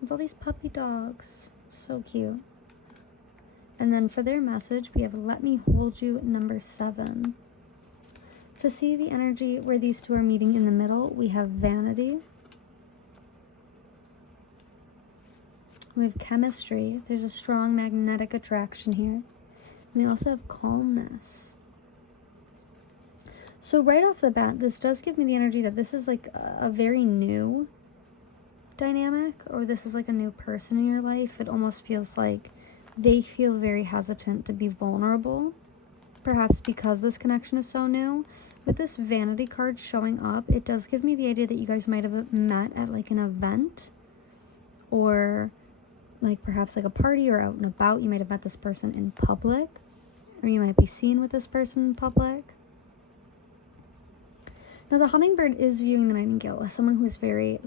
with all these puppy dogs. So cute. And then for their message, we have let me hold you, number 7. To see the energy where these two are meeting in the middle, we have vanity. We have chemistry. There's a strong magnetic attraction here. We also have calmness. So right off the bat, this does give me the energy that this is like a very new dynamic, or this is like a new person in your life. It almost feels like they feel very hesitant to be vulnerable, perhaps because this connection is so new. With this vanity card showing up, it does give me the idea that you guys might have met at like an event, or like perhaps like a party or out and about. You might have met this person in public, or you might be seen with this person in public. Now the hummingbird is viewing the nightingale as someone who is very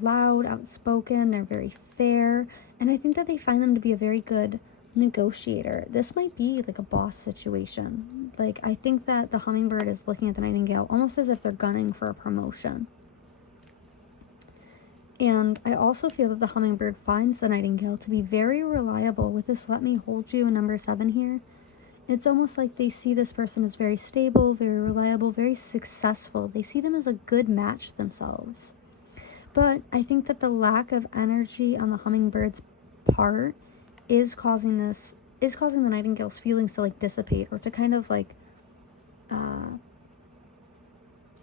loud, outspoken. They're very fair, and I think that they find them to be a very good negotiator. This might be like a boss situation. Like, I think that the hummingbird is looking at the nightingale almost as if they're gunning for a promotion. And I also feel that the hummingbird finds the nightingale to be very reliable. With this let me hold you in number 7 here, it's almost like they see this person as very stable, very reliable, very successful. They see them as a good match themselves. But I think that the lack of energy on the hummingbird's part is causing the nightingale's feelings to like dissipate, or to kind of like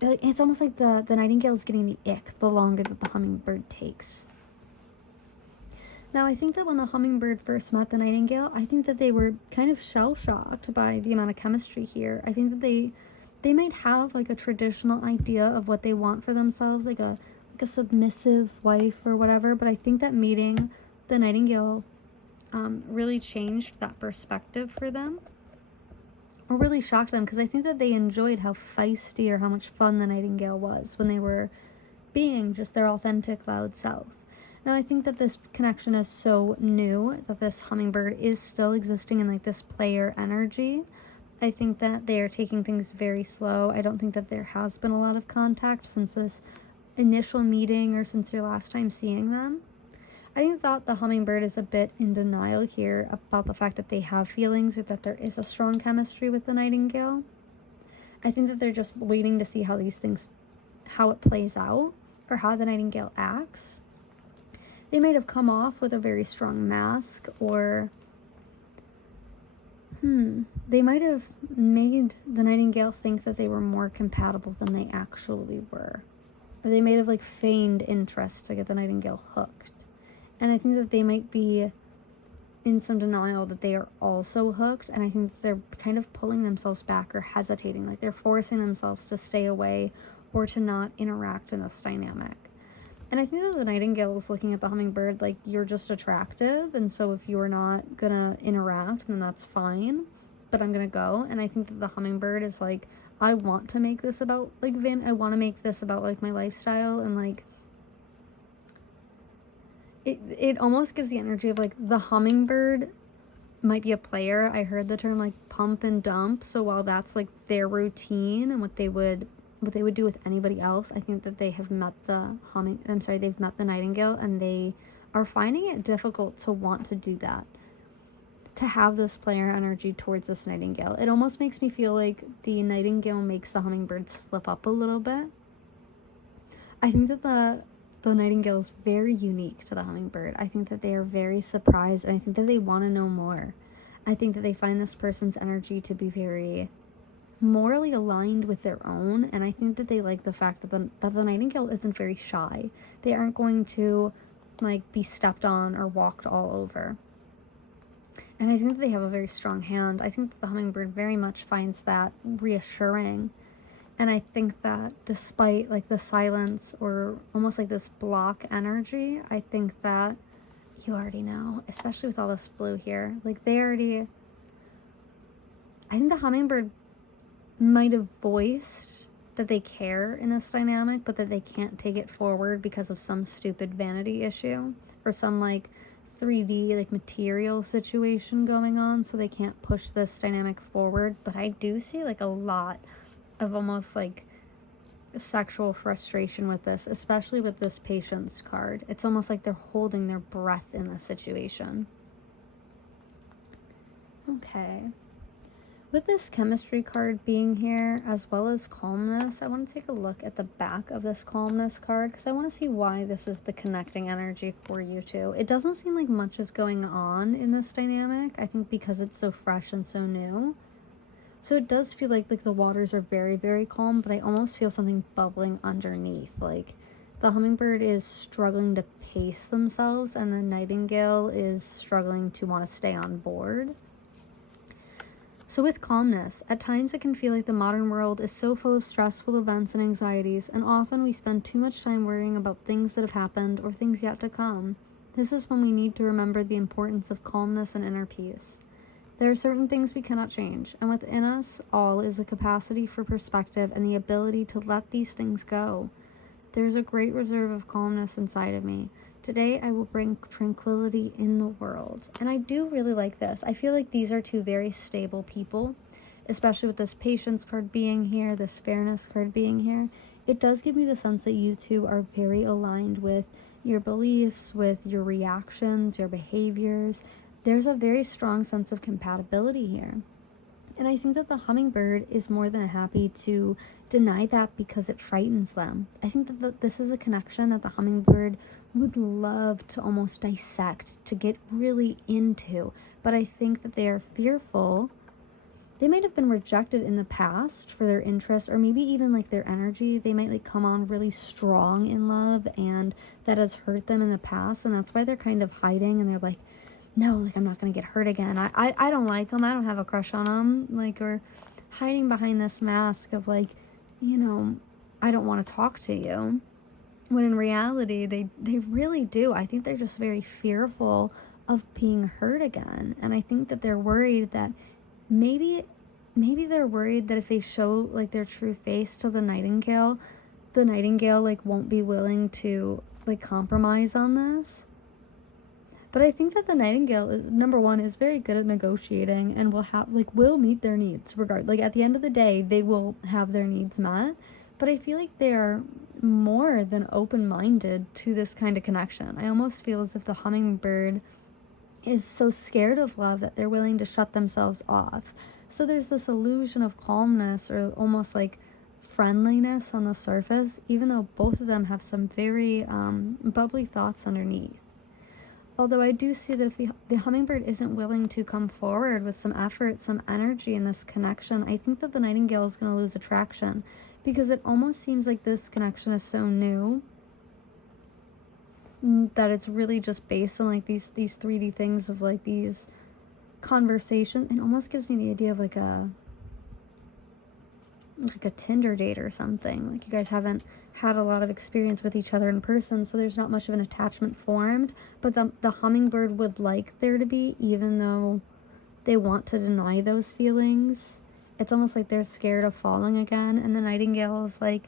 it's almost like the nightingale is getting the ick the longer that the hummingbird takes. Now, I think that when the hummingbird first met the nightingale, I think that they were kind of shell-shocked by the amount of chemistry here. I think that they might have like a traditional idea of what they want for themselves, like a submissive wife or whatever, but I think that meeting the nightingale really changed that perspective for them, or really shocked them, because I think that they enjoyed how feisty or how much fun the nightingale was when they were being just their authentic, loud self. Now, I think that this connection is so new that this hummingbird is still existing in like this player energy. I think that they are taking things very slow. I don't think that there has been a lot of contact since this initial meeting, or since your last time seeing them. I think that the hummingbird is a bit in denial here about the fact that they have feelings, or that there is a strong chemistry with the nightingale. I think that they're just waiting to see how it plays out, or how the nightingale acts. They might have come off with a very strong mask, or they might have made the nightingale think that they were more compatible than they actually were. Or they might have like feigned interest to get the nightingale hooked. And I think that they might be in some denial that they are also hooked, and I think they're kind of pulling themselves back or hesitating, like they're forcing themselves to stay away or to not interact in this dynamic. And I think that the nightingale is looking at the hummingbird like, you're just attractive, and so if you're not gonna interact, then that's fine, but I'm gonna go. And I think that the hummingbird is like, I want to make this about like I want to make this about like my lifestyle, and like it almost gives the energy of like the hummingbird might be a player. I heard the term like pump and dump. So while that's like their routine and what they would do with anybody else, I think that they have met they've met the nightingale, and they are finding it difficult to want to do that, to have this player energy towards this nightingale. It almost makes me feel like the nightingale makes the hummingbird slip up a little bit. I think that the nightingale is very unique to the hummingbird. I think that they are very surprised, and I think that they want to know more. I think that they find this person's energy to be very morally aligned with their own, and I think that they like the fact that the nightingale isn't very shy. They aren't going to like be stepped on or walked all over. And I think that they have a very strong hand. I think that the hummingbird very much finds that reassuring. And I think that despite like the silence or almost like this block energy, I think that you already know, especially with all this blue here, like I think the hummingbird might have voiced that they care in this dynamic, but that they can't take it forward because of some stupid vanity issue or some like 3D like material situation going on, so they can't push this dynamic forward. But I do see like a lot of almost like sexual frustration with this, especially with this patience card. It's almost like they're holding their breath in this situation. Okay. With this chemistry card being here, as well as calmness, I want to take a look at the back of this calmness card, because I want to see why this is the connecting energy for you two. It doesn't seem like much is going on in this dynamic, I think because it's so fresh and so new. So it does feel like the waters are very, very calm, but I almost feel something bubbling underneath. Like the hummingbird is struggling to pace themselves, and the nightingale is struggling to want to stay on board. So with calmness, at times it can feel like the modern world is so full of stressful events and anxieties, and often we spend too much time worrying about things that have happened or things yet to come. This is when we need to remember the importance of calmness and inner peace. There are certain things we cannot change, and within us all is the capacity for perspective and the ability to let these things go. There is a great reserve of calmness inside of me. Today I will bring tranquility in the world. And I do really like this. I feel like these are two very stable people, especially with this patience card being here, this fairness card being here. It does give me the sense that you two are very aligned with your beliefs, with your reactions, your behaviors. There's a very strong sense of compatibility here. And I think that the hummingbird is more than happy to deny that because it frightens them. I think that this is a connection that the hummingbird would love to almost dissect, to get really into. But I think that they are fearful. They might have been rejected in the past for their interests, or maybe even like their energy. They might like come on really strong in love, and that has hurt them in the past. And that's why they're kind of hiding, and they're like, no, like I'm not gonna get hurt again. I don't like them. I don't have a crush on them. Like, or hiding behind this mask of like, I don't want to talk to you. When in reality, they really do. I think they're just very fearful of being hurt again. And I think that they're worried that maybe they're worried that if they show like their true face to the nightingale like won't be willing to like compromise on this. But I think that the nightingale is, number one, is very good at negotiating and will meet their needs like at the end of the day, they will have their needs met. But I feel like they are more than open-minded to this kind of connection. I almost feel as if the hummingbird is so scared of love that they're willing to shut themselves off. So there's this illusion of calmness or almost like friendliness on the surface, even though both of them have some very bubbly thoughts underneath. Although I do see that if the hummingbird isn't willing to come forward with some effort, some energy in this connection, I think that the nightingale is going to lose attraction, because it almost seems like this connection is so new that it's really just based on like these 3D things of like these conversations. It almost gives me the idea of like a Tinder date or something. Like you guys haven't had a lot of experience with each other in person, so there's not much of an attachment formed, but the hummingbird would like there to be, even though they want to deny those feelings. It's almost like they're scared of falling again, and the nightingale is like,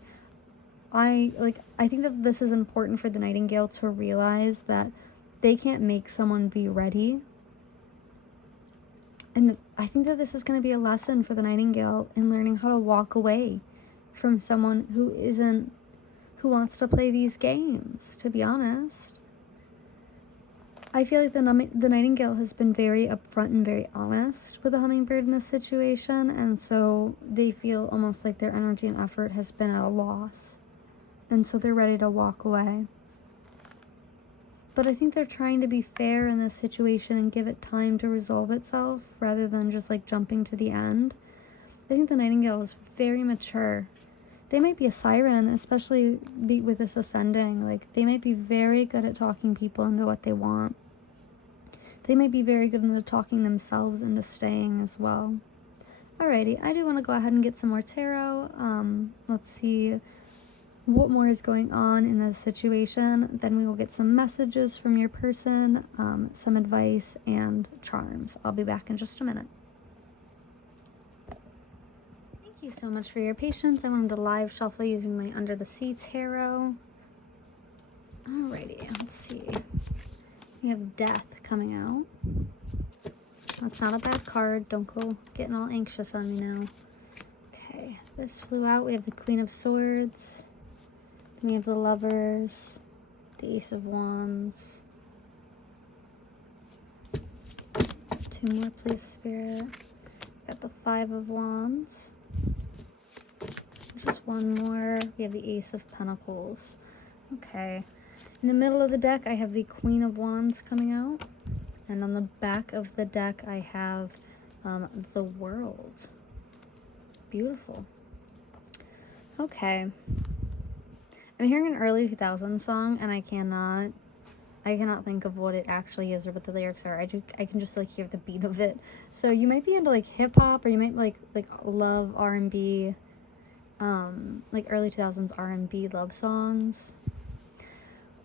I think that this is important for the nightingale to realize that they can't make someone be ready. And I think that this is going to be a lesson for the Nightingale in learning how to walk away from someone who wants to play these games, to be honest. I feel like the Nightingale has been very upfront and very honest with the Hummingbird in this situation, and so they feel almost like their energy and effort has been at a loss. And so they're ready to walk away. But I think they're trying to be fair in this situation and give it time to resolve itself rather than just like jumping to the end. I think the Nightingale is very mature. They might be a siren, especially with this ascending. Like, they might be very good at talking people into what they want. They might be very good into talking themselves into staying as well. Alrighty, I do want to go ahead and get some more tarot. Let's see what more is going on in this situation. Then we will get some messages from your person, some advice, and charms. I'll be back in just a minute. Thank you so much for your patience. I wanted to live shuffle using my Under the Sea tarot. Alrighty, let's see. We have Death coming out. That's not a bad card. Don't go getting all anxious on me now. Okay, this flew out. We have the Queen of Swords. Then we have the Lovers. The Ace of Wands. 2 more, please, Spirit. Got the 5 of Wands. Just 1 more. We have the Ace of Pentacles. Okay. In the middle of the deck, I have the Queen of Wands coming out. And on the back of the deck, I have the World. Beautiful. Okay. I'm hearing an early 2000s song, and I cannot think of what it actually is or what the lyrics are. I can just like hear the beat of it. So you might be into like hip hop, or you might like love R&B, like early 2000s R&B love songs.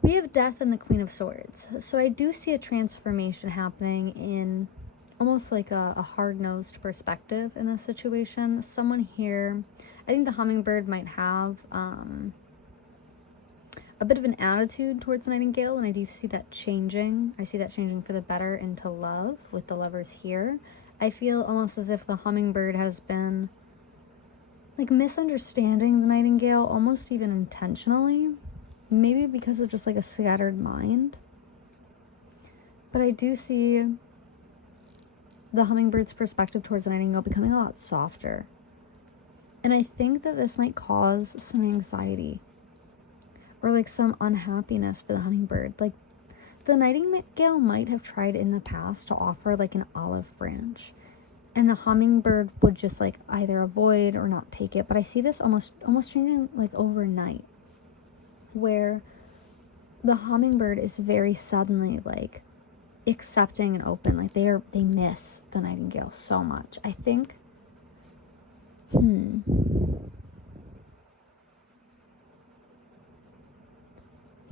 We have Death and the Queen of Swords. So I do see a transformation happening in almost like a hard-nosed perspective in this situation. Someone here, I think the Hummingbird might have a bit of an attitude towards the Nightingale, and I do see that changing. I see that changing for the better into love with the Lovers here. I feel almost as if the Hummingbird has been like misunderstanding the Nightingale, almost even intentionally. Maybe because of just like a scattered mind. But I do see the Hummingbird's perspective towards the Nightingale becoming a lot softer. And I think that this might cause some anxiety or like some unhappiness for the Hummingbird. Like, the Nightingale might have tried in the past to offer like an olive branch, and the Hummingbird would just like either avoid or not take it. But I see this almost changing like overnight, where the Hummingbird is very suddenly like accepting and open. Like they miss the Nightingale so much. I think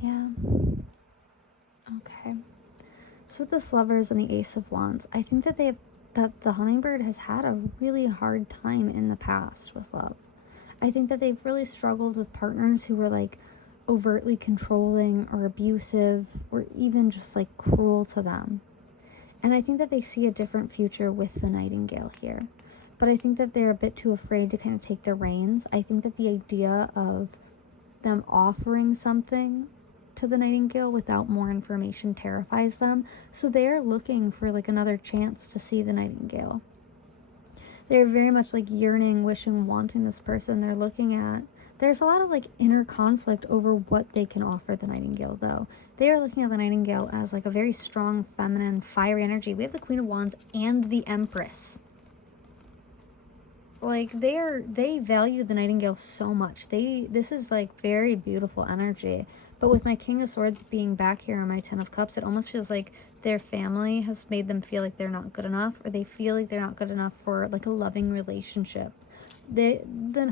yeah. Okay. So with this Lovers and the Ace of Wands, I think that the Hummingbird has had a really hard time in the past with love. I think that they've really struggled with partners who were like overtly controlling or abusive or even just like cruel to them. And I think that they see a different future with the Nightingale here. But I think that they're a bit too afraid to kind of take the reins. I think that the idea of them offering something to the Nightingale without more information terrifies them. So they're looking for like another chance to see the Nightingale. They're very much like yearning, wishing, wanting this person. They're looking at, there's a lot of like inner conflict over what they can offer the Nightingale, though. They are looking at the Nightingale as like a very strong, feminine, fiery energy. We have the Queen of Wands and the Empress. Like they value the Nightingale so much. This is like very beautiful energy. But with my King of Swords being back here on my 10 of Cups, it almost feels like their family has made them feel like they're not good enough, or they feel like they're not good enough for like a loving relationship. The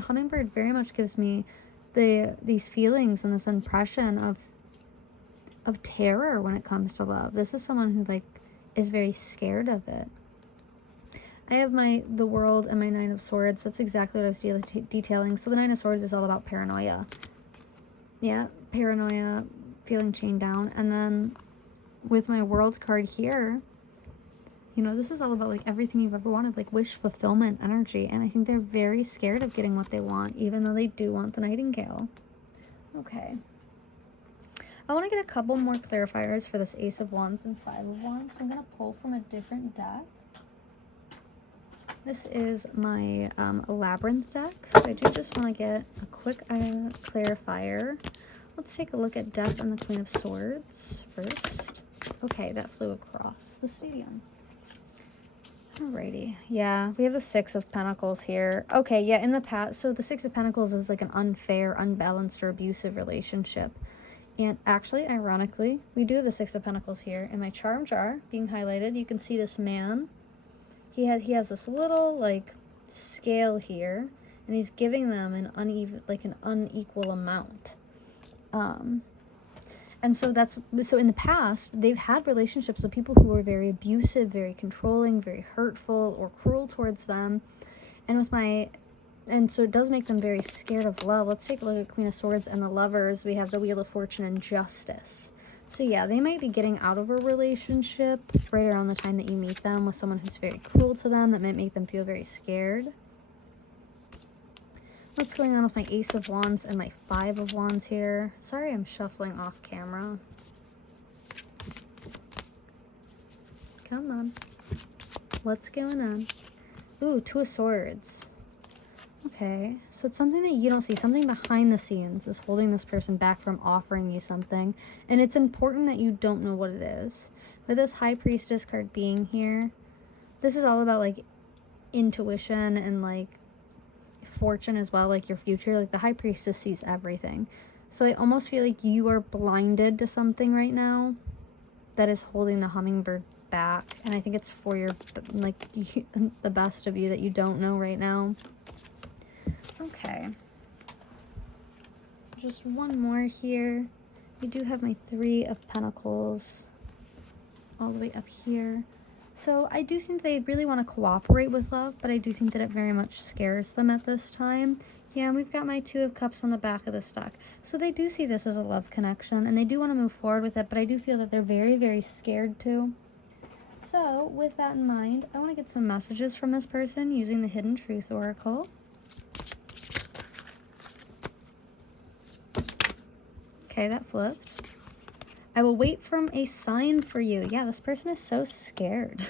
Hummingbird very much gives me these feelings and this impression of terror when it comes to love. This is someone who like is very scared of it. I have the World and my 9 of Swords. That's exactly what I was detailing. So the 9 of Swords is all about paranoia. Yeah, paranoia, feeling chained down. And then with my World card here, You know, this is all about like everything you've ever wanted, like wish fulfillment energy. And I think they're very scared of getting what they want, even though they do want the Nightingale. Okay. I want to get a couple more clarifiers for this Ace of Wands and Five of Wands. So I'm going to pull from a different deck. This is my Labyrinth deck. So I do just want to get a quick clarifier. Let's take a look at Death and the Queen of Swords first. Okay, that flew across the stadium. Alrighty. Yeah, we have the Six of Pentacles here. Okay, yeah, in the past, so the Six of Pentacles is like an unfair, unbalanced, or abusive relationship. And actually, ironically, we do have the Six of Pentacles here. In my charm jar being highlighted, you can see this man. He has this little, like, scale here, and he's giving them an unequal amount. And so so in the past, they've had relationships with people who were very abusive, very controlling, very hurtful, or cruel towards them. And so it does make them very scared of love. Let's take a look at Queen of Swords and the Lovers. We have the Wheel of Fortune and Justice. So yeah, they might be getting out of a relationship right around the time that you meet them with someone who's very cruel to them. That might make them feel very scared. What's going on with my Ace of Wands and my Five of Wands here? Sorry, I'm shuffling off camera. Come on. What's going on? Ooh, Two of Swords. Okay, so it's something that you don't see. Something behind the scenes is holding this person back from offering you something. And it's important that you don't know what it is. With this High Priestess card being here, this is all about, like, intuition and, like, fortune as well, like your future. Like the High Priestess sees everything. So I almost feel like you are blinded to something right now that is holding the hummingbird back. And I think it's for your, like, the best of you that you don't know right now. Okay. Just one more here. We do have my Three of Pentacles all the way up here. So I do think they really want to cooperate with love, but I do think that it very much scares them at this time. Yeah, and we've got my Two of Cups on the back of this deck. So they do see this as a love connection, and they do want to move forward with it, but I do feel that they're very, very scared too. So with that in mind, I want to get some messages from this person using the Hidden Truth Oracle. Okay, that flipped. I will wait from a sign for you. Yeah, this person is so scared.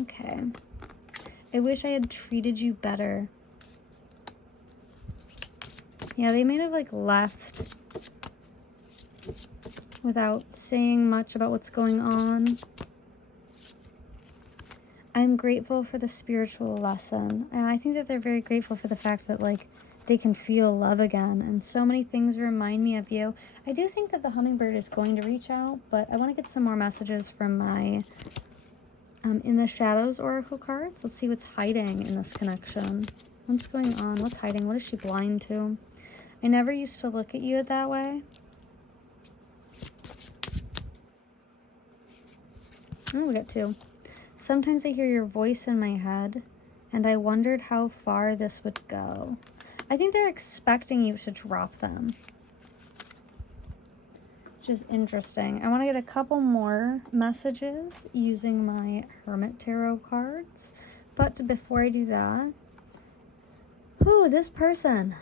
Okay. I wish I had treated you better. Yeah, they may have, like, left without saying much about what's going on. I'm grateful for the spiritual lesson. And I think that they're very grateful for the fact that, like, they can feel love again, and so many things remind me of you. I do think that the hummingbird is going to reach out, but I want to get some more messages from my In the Shadows Oracle cards. Let's see what's hiding in this connection. What's going on? What's hiding? What is she blind to? I never used to look at you that way. Oh, we got two. Sometimes I hear your voice in my head, and I wondered how far this would go. I think they're expecting you to drop them, which is interesting. I want to get a couple more messages using my Hermit Tarot cards. But before I do that, ooh, this person.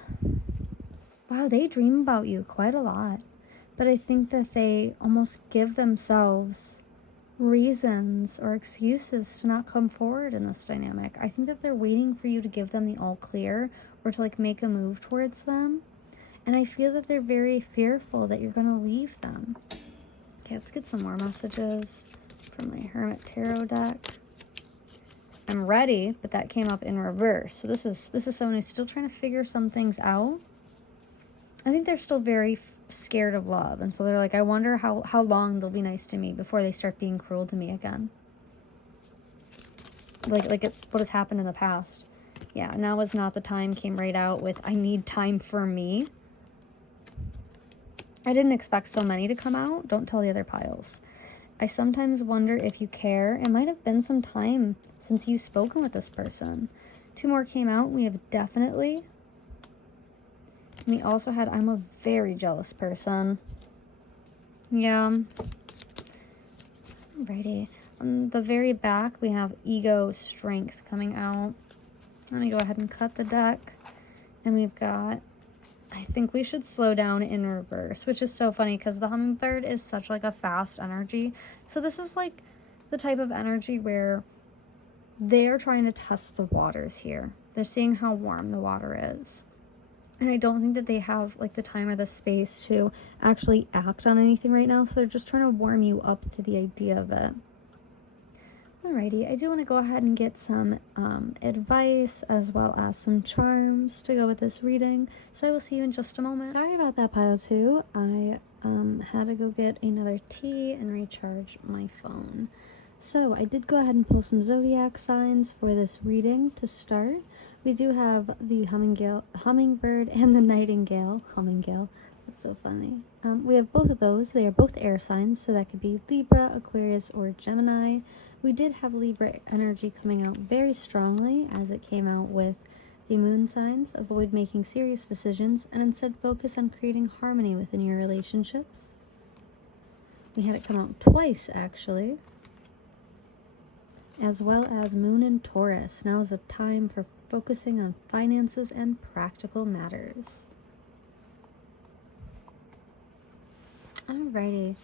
Wow, they dream about you quite a lot. But I think that they almost give themselves reasons or excuses to not come forward in this dynamic. I think that they're waiting for you to give them the all clear, or to, like, make a move towards them. And I feel that they're very fearful that you're going to leave them. Okay, let's get some more messages from my Hermit Tarot deck. I'm ready, but that came up in reverse. So this is someone who's still trying to figure some things out. I think they're still very scared of love. And so they're like, I wonder how long they'll be nice to me before they start being cruel to me again. Like it's what has happened in the past. Yeah, now is not the time came right out with, I need time for me. I didn't expect so many to come out. Don't tell the other piles. I sometimes wonder if you care. It might have been some time since you've spoken with this person. Two more came out. We have definitely. We also had, I'm a very jealous person. Yeah. Alrighty. On the very back, we have ego strength coming out. I'm going to go ahead and cut the deck. And we've got, I think we should slow down in reverse, which is so funny because the hummingbird is such like a fast energy. So this is like the type of energy where they're trying to test the waters here. They're seeing how warm the water is. And I don't think that they have like the time or the space to actually act on anything right now. So they're just trying to warm you up to the idea of it. Alrighty, I do want to go ahead and get some advice as well as some charms to go with this reading. So I will see you in just a moment. Sorry about that, Pile 2. I had to go get another tea and recharge my phone. So I did go ahead and pull some zodiac signs for this reading to start. We do have the hummingbird and the nightingale. Hummingale. That's so funny. We have both of those. They are both air signs, so that could be Libra, Aquarius, or Gemini. We did have Libra energy coming out very strongly as it came out with the moon signs. Avoid making serious decisions and instead focus on creating harmony within your relationships. We had it come out twice, actually. As well as Moon and Taurus. Now is a time for focusing on finances and practical matters. Alrighty.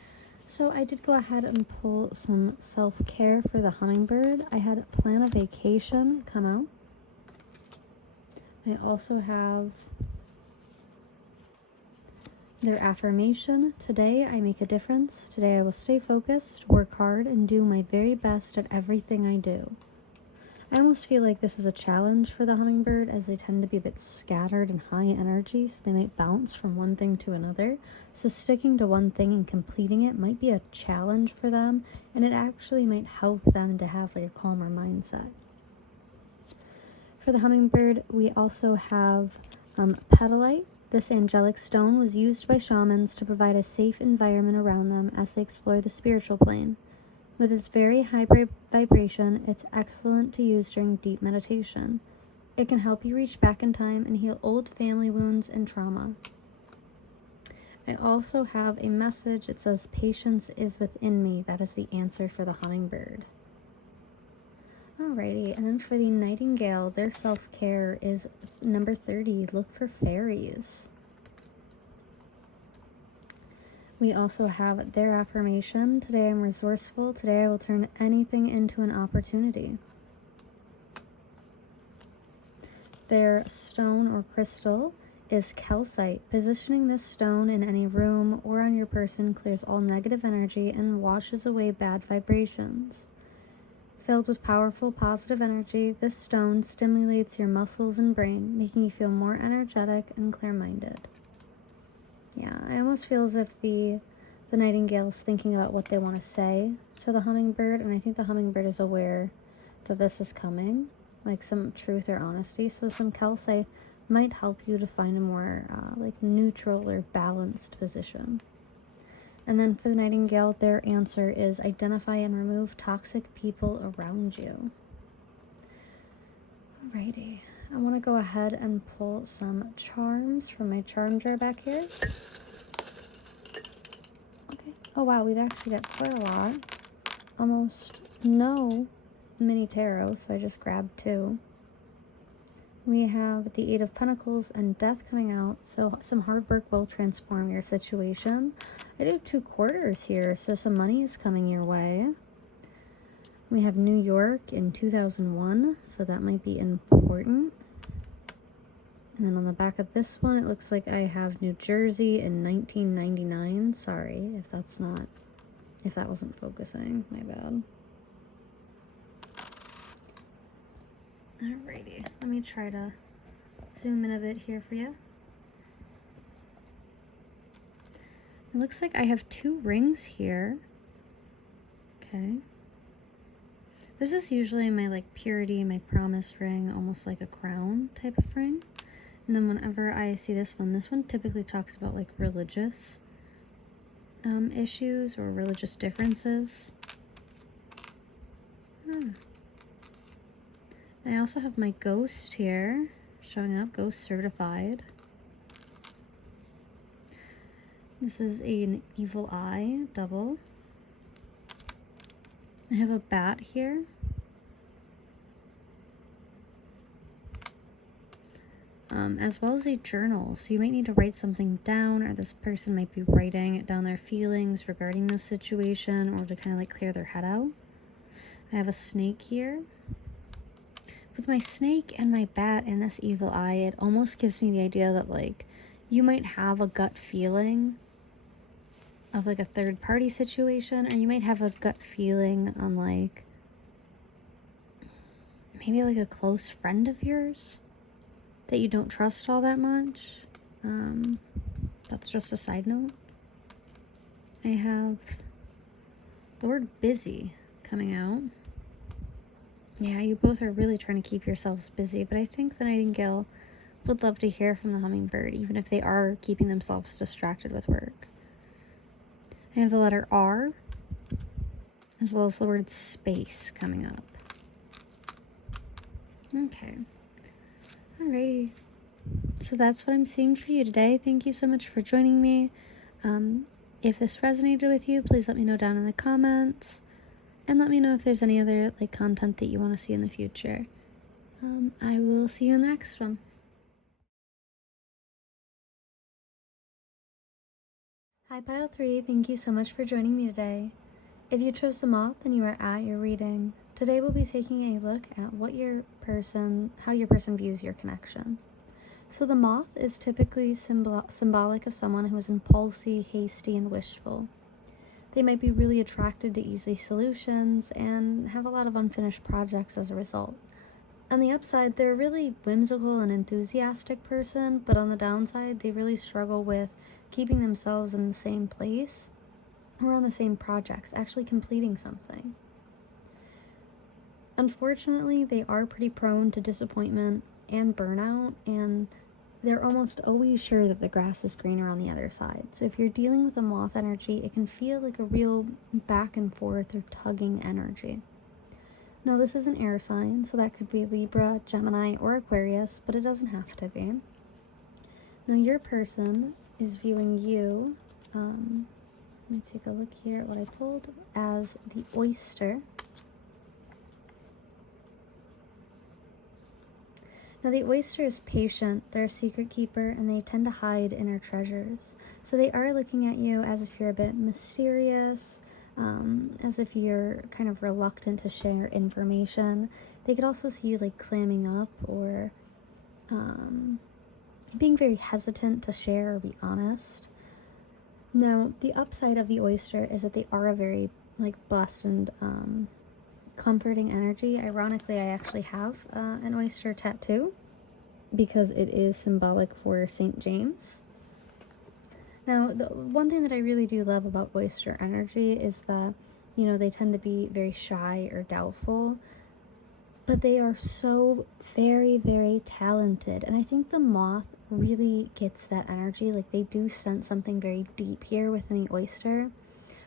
So I did go ahead and pull some self-care for the hummingbird. I had plan a vacation come out. I also have their affirmation. Today I make a difference. Today I will stay focused, work hard, and do my very best at everything I do. I almost feel like this is a challenge for the hummingbird as they tend to be a bit scattered and high energy, so they might bounce from one thing to another. So sticking to one thing and completing it might be a challenge for them, and it actually might help them to have like a calmer mindset. For the hummingbird, we also have petalite. This angelic stone was used by shamans to provide a safe environment around them as they explore the spiritual plane. With its very high vibration, it's excellent to use during deep meditation. It can help you reach back in time and heal old family wounds and trauma. I also have a message. It says, "Patience is within me." That is the answer for the hummingbird. Alrighty, and then for the nightingale, their self-care is number 30. Look for fairies. We also have their affirmation. Today I'm resourceful. Today I will turn anything into an opportunity. Their stone or crystal is calcite. Positioning this stone in any room or on your person clears all negative energy and washes away bad vibrations. Filled with powerful, positive energy, this stone stimulates your muscles and brain, making you feel more energetic and clear-minded. Yeah, I almost feel as if the nightingale is thinking about what they want to say to the hummingbird, and I think the hummingbird is aware that this is coming, like some truth or honesty. So some calcite might help you to find a more like neutral or balanced position. And then for the nightingale, their answer is identify and remove toxic people around you. Alrighty. I want to go ahead and pull some charms from my charm jar back here. Okay. Oh wow, we've actually got quite a lot. Almost no mini tarot, so I just grabbed 2. We have the 8 of Pentacles and Death coming out, so some hard work will transform your situation. I do 2 quarters here, so some money is coming your way. We have New York in 2001, so that might be important. And then on the back of this one, it looks like I have New Jersey in 1999. Sorry if that wasn't focusing, my bad. Alrighty, let me try to zoom in a bit here for you. It looks like I have 2 rings here. Okay. This is usually my like purity, my promise ring, almost like a crown type of ring. And then whenever I see this one typically talks about like religious issues or religious differences. I also have my ghost here showing up, ghost certified. This is an evil eye double. I have a bat here. As well as a journal. So you might need to write something down, or this person might be writing down their feelings regarding this situation, or to kind of like clear their head out. I have a snake here. With my snake and my bat and this evil eye, it almost gives me the idea that like you might have a gut feeling of like a third party situation, or you might have a gut feeling on like maybe like a close friend of yours that you don't trust all that much. That's just a side note. I have the word busy coming out. Yeah, you both are really trying to keep yourselves busy, but I think the Nightingale would love to hear from the Hummingbird, even if they are keeping themselves distracted with work. I have the letter R, as well as the word space coming up. Okay. Alrighty. So that's what I'm seeing for you today. Thank you so much for joining me. If this resonated with you, please let me know down in the comments. And let me know if there's any other like content that you want to see in the future. I will see you in the next one. Hi Pile 3, thank you so much for joining me today. If you chose the Moth, then you are at your reading. Today we'll be taking a look at how your person views your connection. So the Moth is typically symbolic of someone who is impulsive, hasty, and wishful. They might be really attracted to easy solutions and have a lot of unfinished projects as a result. On the upside, they're a really whimsical and enthusiastic person, but on the downside, they really struggle with keeping themselves in the same place or on the same projects, actually completing something. Unfortunately, they are pretty prone to disappointment and burnout, and they're almost always sure that the grass is greener on the other side. So if you're dealing with a Moth energy, it can feel like a real back and forth or tugging energy. Now this is an air sign, so that could be Libra, Gemini, or Aquarius, but it doesn't have to be. Now your person is viewing you, let me take a look here at what I pulled, as the oyster. Now the oyster is patient, they're a secret keeper, and they tend to hide inner treasures. So they are looking at you as if you're a bit mysterious, as if you're kind of reluctant to share information. They could also see you like clamming up or being very hesitant to share or be honest. Now, the upside of the oyster is that they are a very like blessed and comforting energy. Ironically, I actually have an oyster tattoo because it is symbolic for St. James. Now, the one thing that I really do love about oyster energy is that, you know, they tend to be very shy or doubtful, but they are so very, very talented. And I think the Moth really gets that energy. Like, they do sense something very deep here within the oyster.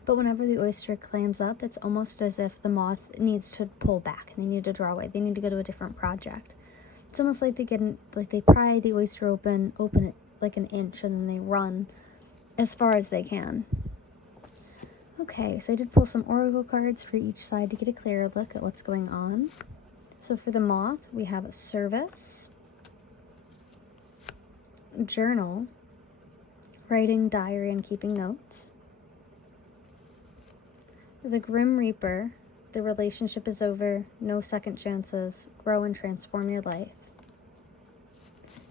But whenever the oyster clams up, it's almost as if the Moth needs to pull back. They need to draw away. They need to go to a different project. It's almost like they pry the oyster open it like an inch, and then they run as far as they can. Okay, so I did pull some oracle cards for each side to get a clearer look at what's going on. So for the Moth, we have a service, journal, writing, diary, and keeping notes. The Grim Reaper, the relationship is over, no second chances, grow and transform your life.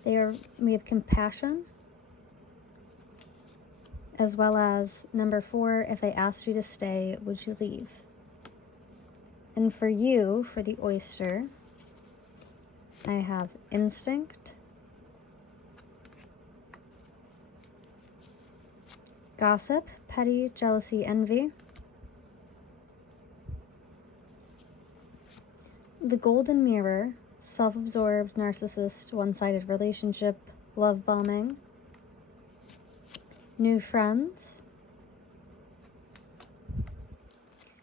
We have compassion, as well as number 4, if I asked you to stay, would you leave? And for you, for the oyster, I have instinct, gossip, petty, jealousy, envy. The golden mirror, self-absorbed, narcissist, one-sided relationship, love bombing. New friends.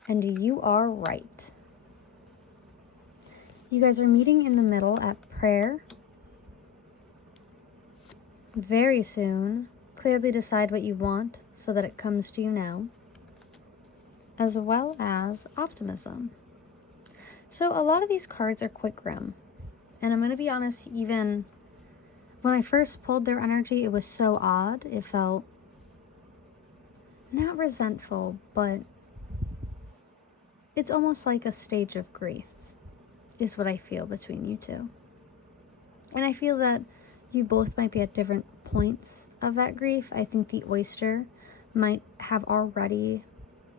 And you are right. You guys are meeting in the middle at prayer. Very soon. Clearly decide what you want. so that it comes to you now, as well as optimism. So a lot of these cards are quite grim. And I'm going to be honest, even when I first pulled their energy, it was so odd. It felt not resentful, but it's almost like a stage of grief is what I feel between you two. And I feel that you both might be at different points of that grief. I think the oyster might have already,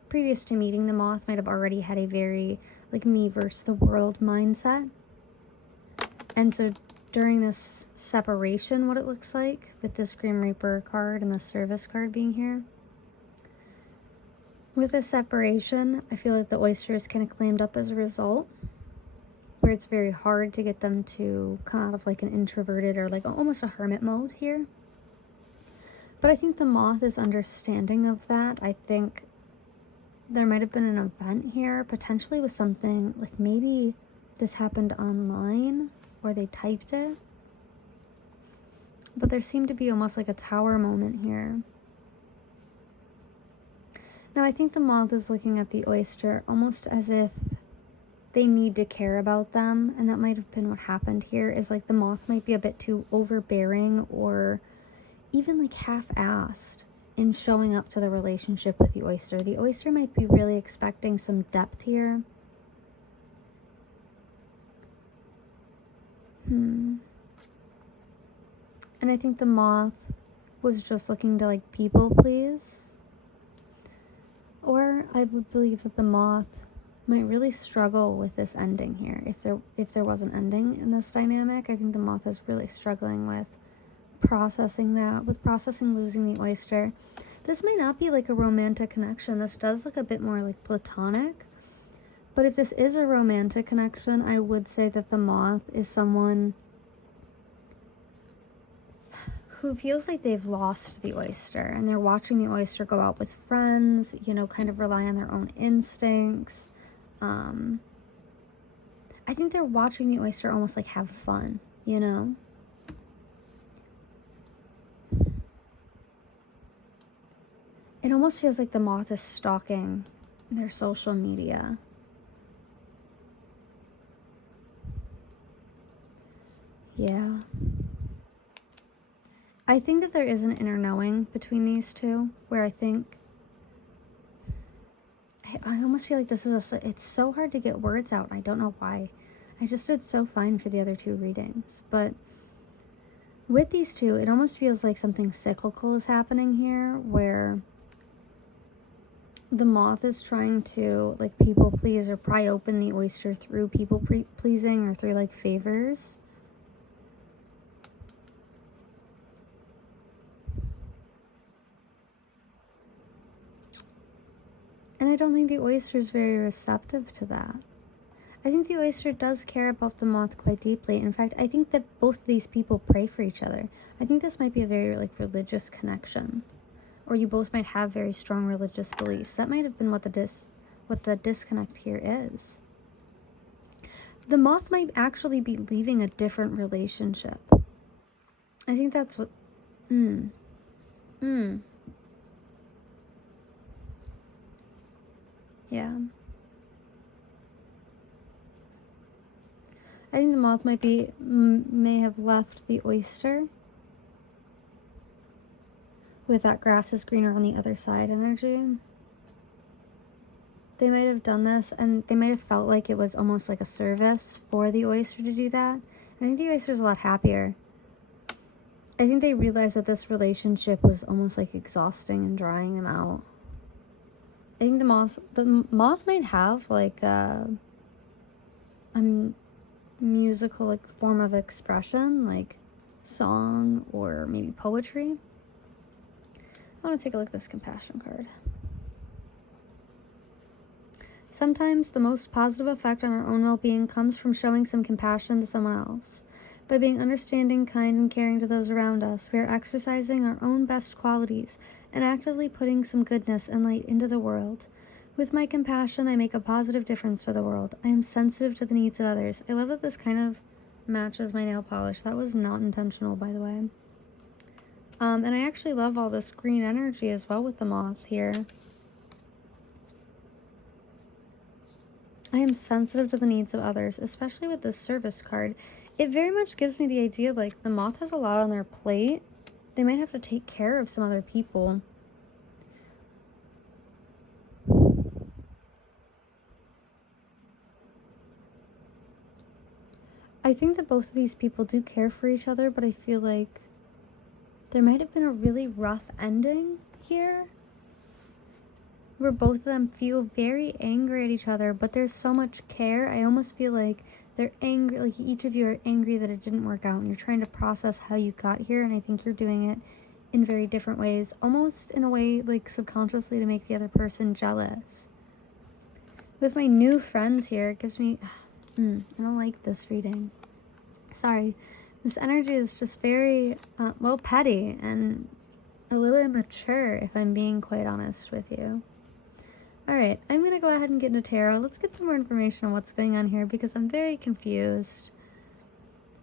previous to meeting the moth, might have already had a very like me versus the world mindset. And so during this separation, what it looks like with this Grim Reaper card and the service card being here, with this separation, I feel like the oyster is kind of clammed up as a result, where it's very hard to get them to come out of like an introverted or like almost a hermit mode here. But I think the moth is understanding of that. I think there might have been an event here, potentially with something like maybe this happened online or they typed it. But there seemed to be almost like a tower moment here. Now I think the moth is looking at the oyster almost as if they need to care about them, and that might have been what happened here, is like the moth might be a bit too overbearing or even like half-assed in showing up to the relationship with the oyster. The oyster might be really expecting some depth here. And I think the moth was just looking to like people please. Or I would believe that the moth might really struggle with this ending here. If there was an ending in this dynamic, I think the moth is really struggling with processing that, with processing losing the oyster. This might not be like a romantic connection. This does look a bit more like platonic. But if this is a romantic connection, I would say that the moth is someone who feels like they've lost the oyster and they're watching the oyster go out with friends, you know, kind of rely on their own instincts. I think they're watching the oyster almost like have fun, you know? It almost feels like the moth is stalking their social media. Yeah. I think that there is an inner knowing between these two, where I think, I almost feel like this is it's so hard to get words out. I don't know why. I just did so fine for the other two readings. But with these two, it almost feels like something cyclical is happening here, where the moth is trying to like people please or pry open the oyster through people pleasing or through like favors. And I don't think the oyster is very receptive to that. I think the oyster does care about the moth quite deeply. In fact, I think that both of these people pray for each other. I think this might be a very like religious connection. Or you both might have very strong religious beliefs. That might have been what the disconnect here is. The moth might actually be leaving a different relationship. I think that's what... Yeah. I think the moth may have left the oyster with that grass is greener on the other side energy. They might have done this, and they might have felt like it was almost like a service for the oyster to do that. I think the oyster's a lot happier. I think they realized that this relationship was almost like exhausting and drying them out. I think the moth might have like a musical like form of expression, like song or maybe poetry. I want to take a look at this compassion card. Sometimes the most positive effect on our own well-being comes from showing some compassion to someone else. By being understanding, kind, and caring to those around us, we are exercising our own best qualities and actively putting some goodness and light into the world. With my compassion, I make a positive difference to the world. I am sensitive to the needs of others. I love that this kind of matches my nail polish. That was not intentional, by the way. And I actually love all this green energy as well with the moth here. I am sensitive to the needs of others, especially with this service card. It very much gives me the idea like the moth has a lot on their plate. They might have to take care of some other people. I think that both of these people do care for each other, but I feel like there might have been a really rough ending here where both of them feel very angry at each other, but there's so much care. I almost feel like they're angry, like each of you are angry that it didn't work out, and you're trying to process how you got here, and I think you're doing it in very different ways, almost in a way like subconsciously to make the other person jealous. With my new friends here, it gives me, I don't like this reading. Sorry. This energy is just very, well, petty and a little immature, if I'm being quite honest with you. Alright, I'm going to go ahead and get into tarot. Let's get some more information on what's going on here because I'm very confused.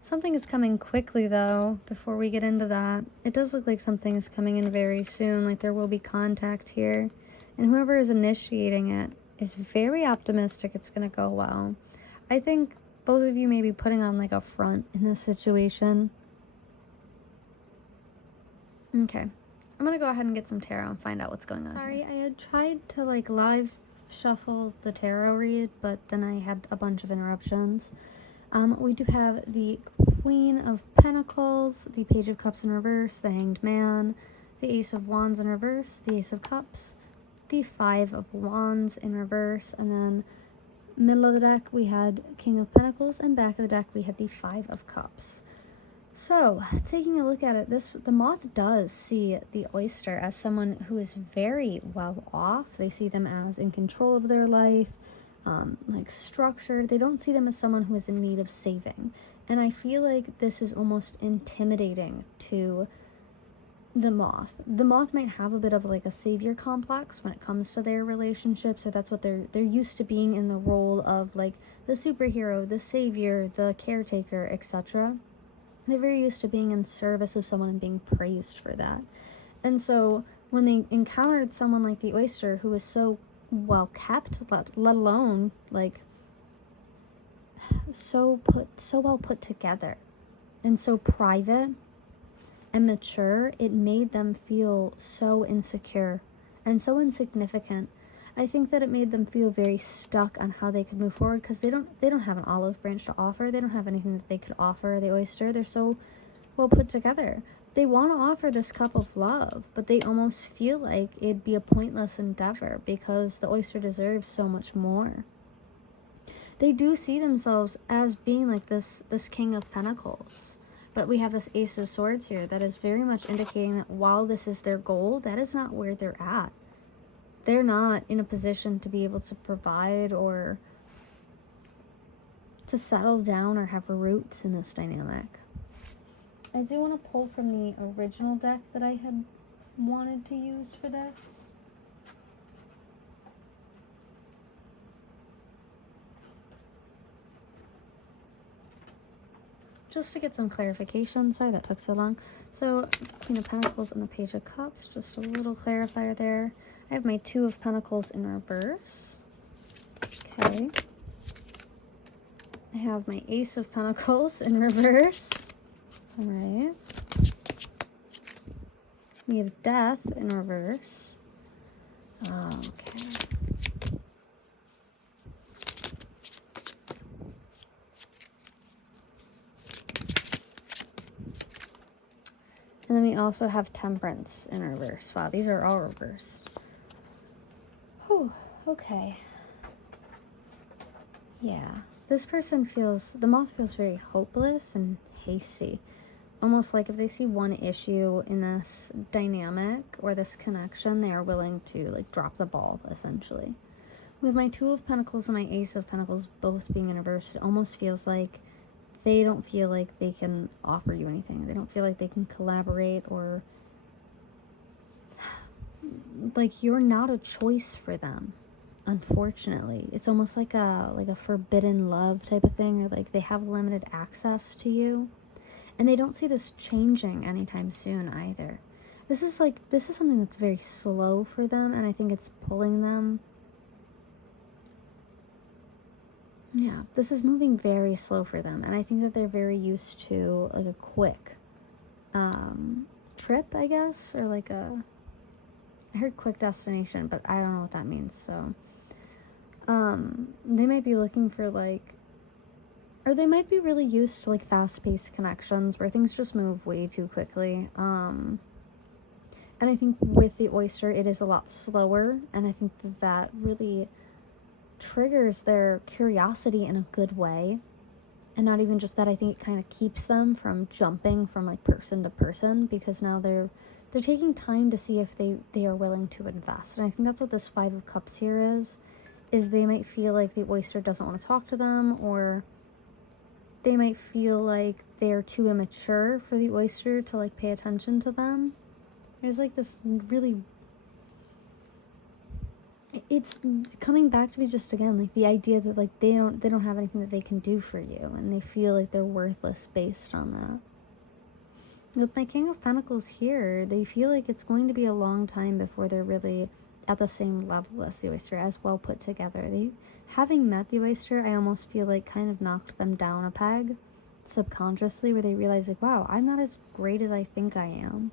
Something is coming quickly, though, before we get into that. It does look like something is coming in very soon, like there will be contact here. And whoever is initiating it is very optimistic it's going to go well. I think both of you may be putting on like a front in this situation. Okay. I'm going to go ahead and get some tarot and find out what's going on. Sorry, I had tried to like live shuffle the tarot read, but then I had a bunch of interruptions. We do have the Queen of Pentacles, the Page of Cups in reverse, the Hanged Man, the Ace of Wands in reverse, the Ace of Cups, the Five of Wands in reverse, and then middle of the deck we had King of Pentacles, and back of the deck we had the Five of Cups. So, taking a look at it, the moth does see the oyster as someone who is very well off. They see them as in control of their life, like structured. They don't see them as someone who is in need of saving. And I feel like this is almost intimidating to the moth. The moth might have a bit of like a savior complex when it comes to their relationships, or that's what they're used to being in the role of like the superhero, the savior, the caretaker, etc. They're very used to being in service of someone and being praised for that. And so when they encountered someone like the oyster who was so well kept, let alone like so well put together and so private and mature, it made them feel so insecure and so insignificant. I think that it made them feel very stuck on how they could move forward because they don't have an olive branch to offer. They don't have anything that they could offer the oyster. They're so well put together. They want to offer this cup of love, but they almost feel like it'd be a pointless endeavor because the oyster deserves so much more. They do see themselves as being like this King of Pentacles. But we have this Ace of Swords here that is very much indicating that while this is their goal, that is not where they're at. They're not in a position to be able to provide or to settle down or have roots in this dynamic. I do want to pull from the original deck that I had wanted to use for this. Just to get some clarification. Sorry that took so long. So, Queen of Pentacles and the Page of Cups. Just a little clarifier there. I have my Two of Pentacles in reverse. Okay. I have my Ace of Pentacles in reverse. Alright. We have Death in reverse. Okay. And then we also have Temperance in reverse. Wow, these are all reversed. Oh, okay. Yeah. This person the moth feels very hopeless and hasty. Almost like if they see one issue in this dynamic or this connection, they are willing to like drop the ball, essentially. With my Two of Pentacles and my Ace of Pentacles both being in reverse, it almost feels like they don't feel like they can offer you anything. They don't feel like they can collaborate, or like you're not a choice for them, unfortunately. It's almost like a forbidden love type of thing, or like they have limited access to you. And they don't see this changing anytime soon either. This is something that's very slow for them, and I think it's pulling them. Yeah, this is moving very slow for them, and I think that they're very used to like a quick trip, I guess, or like I heard quick destination, but I don't know what that means. So they might be looking for or they might be really used to like fast-paced connections where things just move way too quickly. And I think with the oyster, it is a lot slower, and I think that really triggers their curiosity in a good way. And not even just that, I think it kind of keeps them from jumping from like person to person, because now they're taking time to see if they are willing to invest. And I think that's what this 5 of Cups here is they might feel like the oyster doesn't want to talk to them, or they might feel like they're too immature for the oyster to like pay attention to them. There's like this really, it's coming back to me just again, like the idea that like they don't have anything that they can do for you, and they feel like they're worthless based on that. With my King of Pentacles here, they feel like it's going to be a long time before they're really at the same level as the oyster, as well put together. Having met the oyster, I almost feel like kind of knocked them down a peg subconsciously, where they realize like, wow, I'm not as great as I think I am.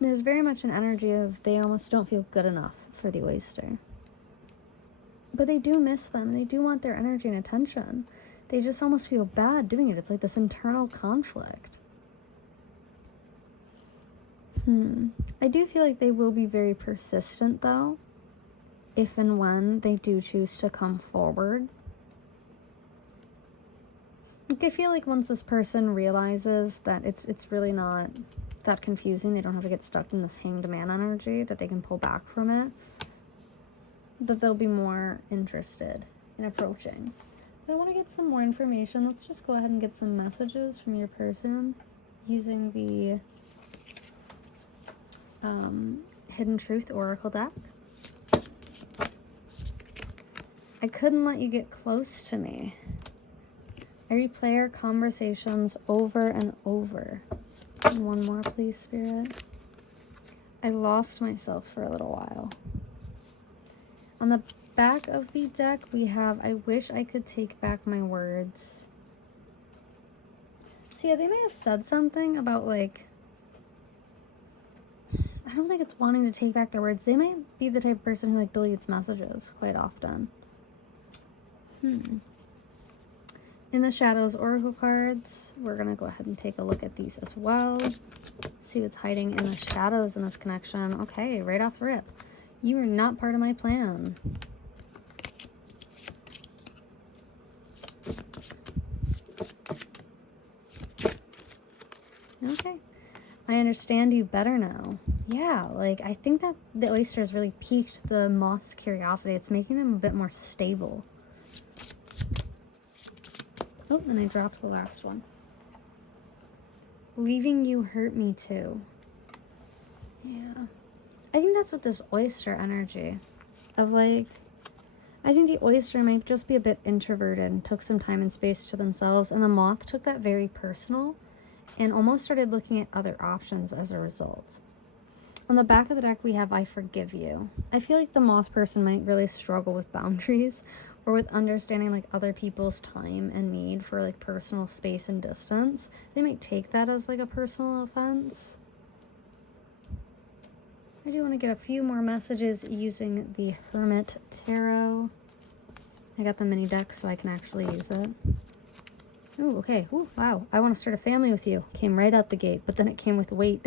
There's very much an energy of they almost don't feel good enough for the oyster. But they do miss them. They do want their energy and attention. They just almost feel bad doing it. It's like this internal conflict. I do feel like they will be very persistent, though, if and when they do choose to come forward. Like, I feel like once this person realizes that it's really not that confusing, they don't have to get stuck in this Hanged Man energy, that they can pull back from it, that they'll be more interested in approaching. But I want to get some more information. Let's just go ahead and get some messages from your person using the Hidden Truth Oracle deck. I couldn't let you get close to me. I replay our conversations over and over. And one more, please, Spirit. I lost myself for a little while. On the back of the deck, we have, I wish I could take back my words. So yeah, they may have said something about like, I don't think it's wanting to take back their words. They might be the type of person who like deletes messages quite often. In the Shadows Oracle cards, we're going to go ahead and take a look at these as well. See what's hiding in the shadows in this connection. Okay, right off the rip. You are not part of my plan. Okay. I understand you better now. Yeah, like, I think that the oyster has really piqued the moth's curiosity. It's making them a bit more stable. Oh, and I dropped the last one. Leaving you hurt me too. Yeah. I think that's what this oyster energy of like, I think the oyster might just be a bit introverted and took some time and space to themselves, and the moth took that very personal and almost started looking at other options as a result. On the back of the deck, we have I forgive you. I feel like the moth person might really struggle with boundaries or with understanding like other people's time and need for like personal space and distance. They might take that as like a personal offense. I do want to get a few more messages using the Hermit Tarot. I got the mini deck so I can actually use it. Oh, okay. Oh, wow. I want to start a family with you. Came right out the gate, but then it came with weight.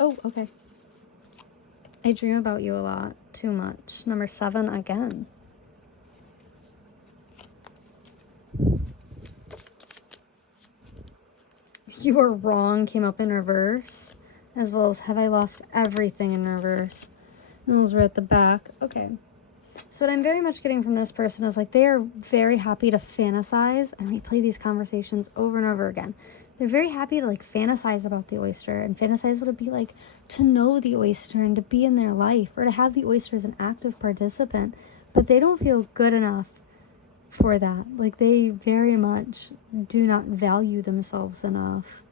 Oh, okay. I dream about you a lot. Too much. Number 7 again. You are wrong came up in reverse, as well as have I lost everything in reverse. And those were at the back. Okay. So what I'm very much getting from this person is like they are very happy to fantasize and replay these conversations over and over again. They're very happy to like fantasize about the oyster and fantasize what it'd be like to know the oyster and to be in their life or to have the oyster as an active participant, but they don't feel good enough for that. Like, they very much do not value themselves enough.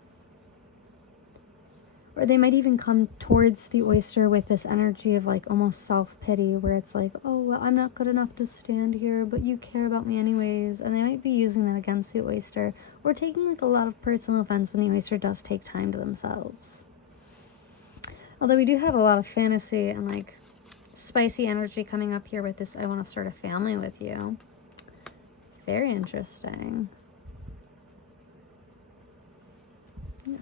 Or they might even come towards the oyster with this energy of like almost self-pity, where it's like, oh, well, I'm not good enough to stand here, but you care about me anyways. And they might be using that against the oyster, or taking like a lot of personal offense when the oyster does take time to themselves. Although we do have a lot of fantasy and like spicy energy coming up here with this, I want to start a family with you. Very interesting. Yeah.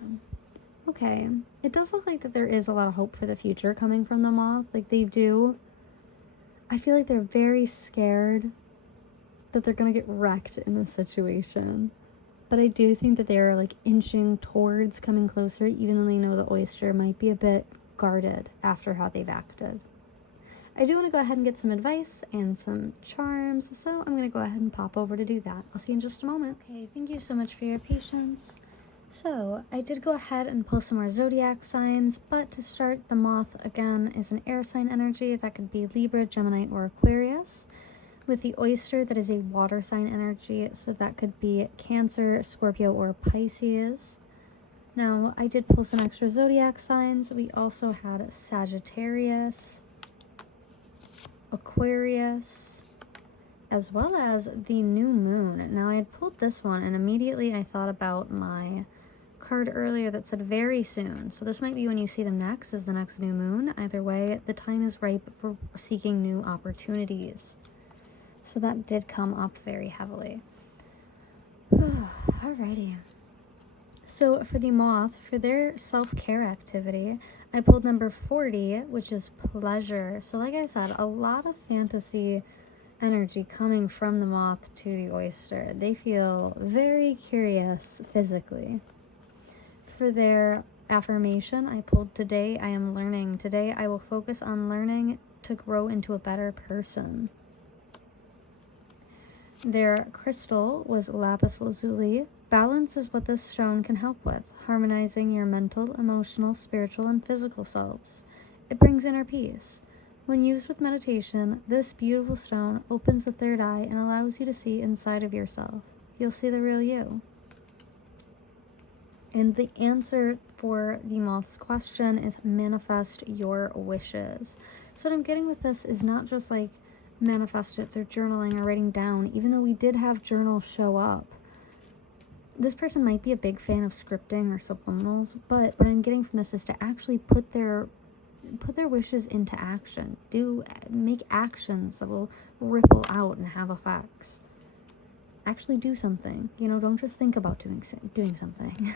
Okay, it does look like that there is a lot of hope for the future coming from the moth. Like, they do. I feel like they're very scared that they're going to get wrecked in this situation. But I do think that they're like inching towards coming closer, even though they know the oyster might be a bit guarded after how they've acted. I do want to go ahead and get some advice and some charms, so I'm going to go ahead and pop over to do that. I'll see you in just a moment. Okay, thank you so much for your patience. So, I did go ahead and pull some more zodiac signs, but to start, the moth, again, is an air sign energy. That could be Libra, Gemini, or Aquarius. With the oyster, that is a water sign energy, so that could be Cancer, Scorpio, or Pisces. Now, I did pull some extra zodiac signs. We also had Sagittarius, Aquarius, as well as the new moon. Now, I had pulled this one, and immediately I thought about my card earlier that said very soon. So this might be when you see them next, is the next new moon. Either way, the time is ripe for seeking new opportunities. So that did come up very heavily. Alrighty. So for the moth, for their self-care activity, I pulled number 40, which is pleasure. So like I said, a lot of fantasy energy coming from the moth to the oyster. They feel very curious physically. For their affirmation, I pulled today I am learning. Today I will focus on learning to grow into a better person. Their crystal was lapis lazuli. Balance is what this stone can help with, harmonizing your mental, emotional, spiritual, and physical selves. It brings inner peace. When used with meditation, this beautiful stone opens the third eye and allows you to see inside of yourself. You'll see the real you. And the answer for the moth's question is manifest your wishes. So what I'm getting with this is not just like manifest it through journaling or writing down, even though we did have journals show up. This person might be a big fan of scripting or subliminals, but what I'm getting from this is to actually put their wishes into action. Make actions that will ripple out and have effects. Actually do something. Don't just think about doing something.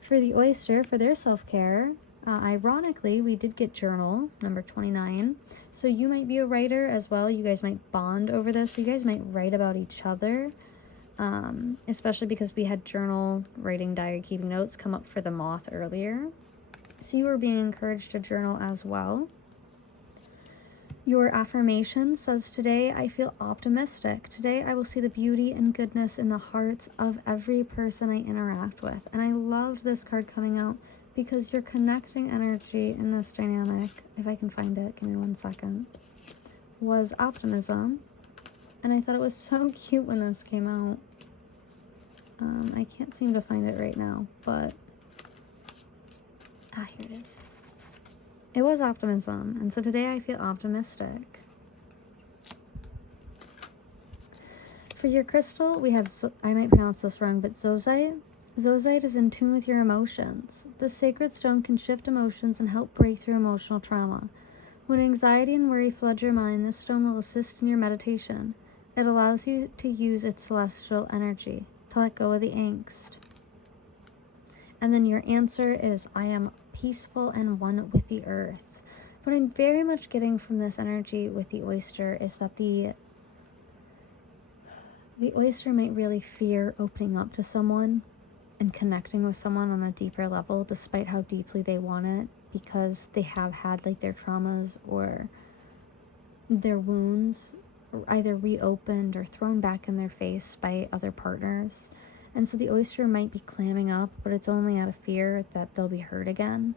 For the oyster, for their self-care, ironically, we did get journal, number 29. So you might be a writer as well. You guys might bond over this. You guys might write about each other, especially because we had journal, writing, diary, keeping notes come up for the moth earlier. So you are being encouraged to journal as well. Your affirmation says, today I feel optimistic. Today I will see the beauty and goodness in the hearts of every person I interact with. And I love this card coming out because you're connecting energy in this dynamic, if I can find it, give me 1 second, was optimism. And I thought it was so cute when this came out. I can't seem to find it right now, but here it is. It was optimism, and so today I feel optimistic. For your crystal, we have, I might pronounce this wrong, but zozite. Zozite is in tune with your emotions. This sacred stone can shift emotions and help break through emotional trauma. When anxiety and worry flood your mind, this stone will assist in your meditation. It allows you to use its celestial energy to let go of the angst. And then your answer is, I am peaceful and one with the earth. What I'm very much getting from this energy with the oyster is that the oyster might really fear opening up to someone and connecting with someone on a deeper level, despite how deeply they want it, because they have had like their traumas or their wounds either reopened or thrown back in their face by other partners. And so the oyster might be clamming up, but it's only out of fear that they'll be hurt again.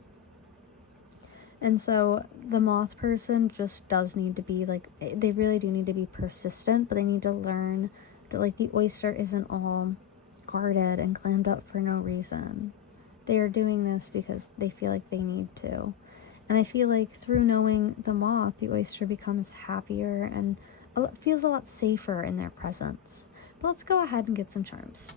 And so the moth person just does need to be like, they really do need to be persistent, but they need to learn that like the oyster isn't all guarded and clammed up for no reason. They are doing this because they feel like they need to. And I feel like through knowing the moth, the oyster becomes happier and feels a lot safer in their presence. But let's go ahead and get some charms.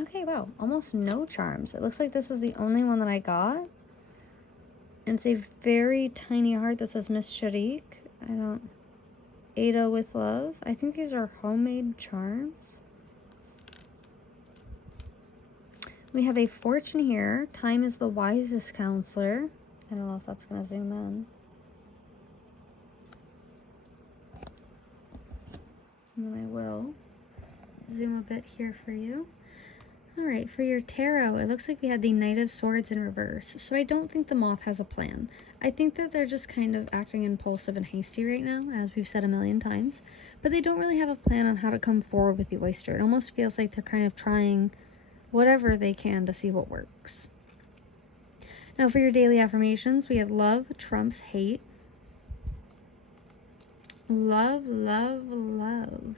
Okay, wow, almost no charms. It looks like this is the only one that I got. And it's a very tiny heart that says Miss Sharik. Ada with love. I think these are homemade charms. We have a fortune here. Time is the wisest counselor. I don't know if that's going to zoom in. And then I will zoom a bit here for you. All right, for your tarot, it looks like we had the Knight of Swords in reverse. So I don't think the moth has a plan. I think that they're just kind of acting impulsive and hasty right now, as we've said a million times. But they don't really have a plan on how to come forward with the oyster. It almost feels like they're kind of trying whatever they can to see what works. Now for your daily affirmations, we have love trumps hate. Love, love, love.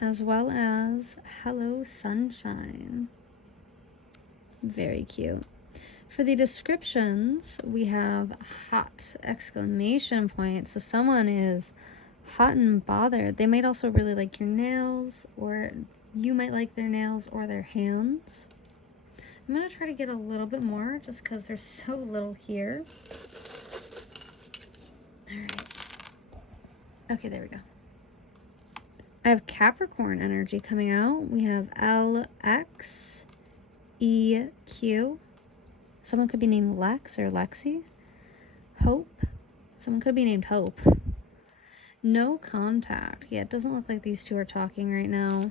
As well as hello sunshine. Very cute. For the descriptions, we have hot exclamation point. So someone is hot and bothered. They might also really like your nails, or you might like their nails or their hands. I'm going to try to get a little bit more just because there's so little here. All right. Okay, there we go. I have Capricorn energy coming out. We have LXEQ. Someone could be named Lex or Lexi. Hope. Someone could be named Hope. No contact. Yeah, it doesn't look like these two are talking right now.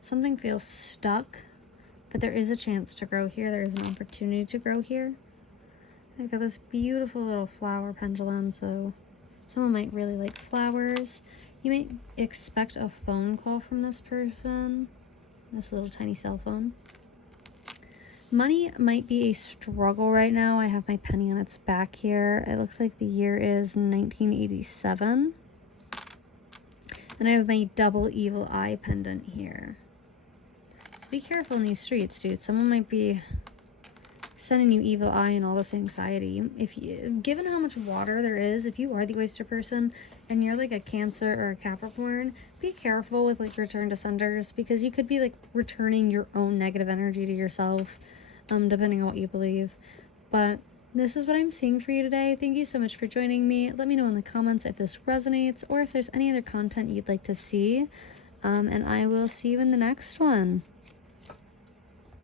Something feels stuck, but there is a chance to grow here. There is an opportunity to grow here. I've got this beautiful little flower pendulum, so someone might really like flowers. You might expect a phone call from this person. This little tiny cell phone. Money might be a struggle right now. I have my penny on its back here. It looks like the year is 1987. And I have my double evil eye pendant here. So be careful in these streets, dude. Someone might be sending you evil eye and all this anxiety. Given how much water there is, if you are the oyster person and you're like a Cancer or a Capricorn, be careful with like return to senders, because you could be like returning your own negative energy to yourself, depending on what you believe. But this is what I'm seeing for you today. Thank you so much for joining me. Let me know in the comments if this resonates or if there's any other content you'd like to see. And I will see you in the next one.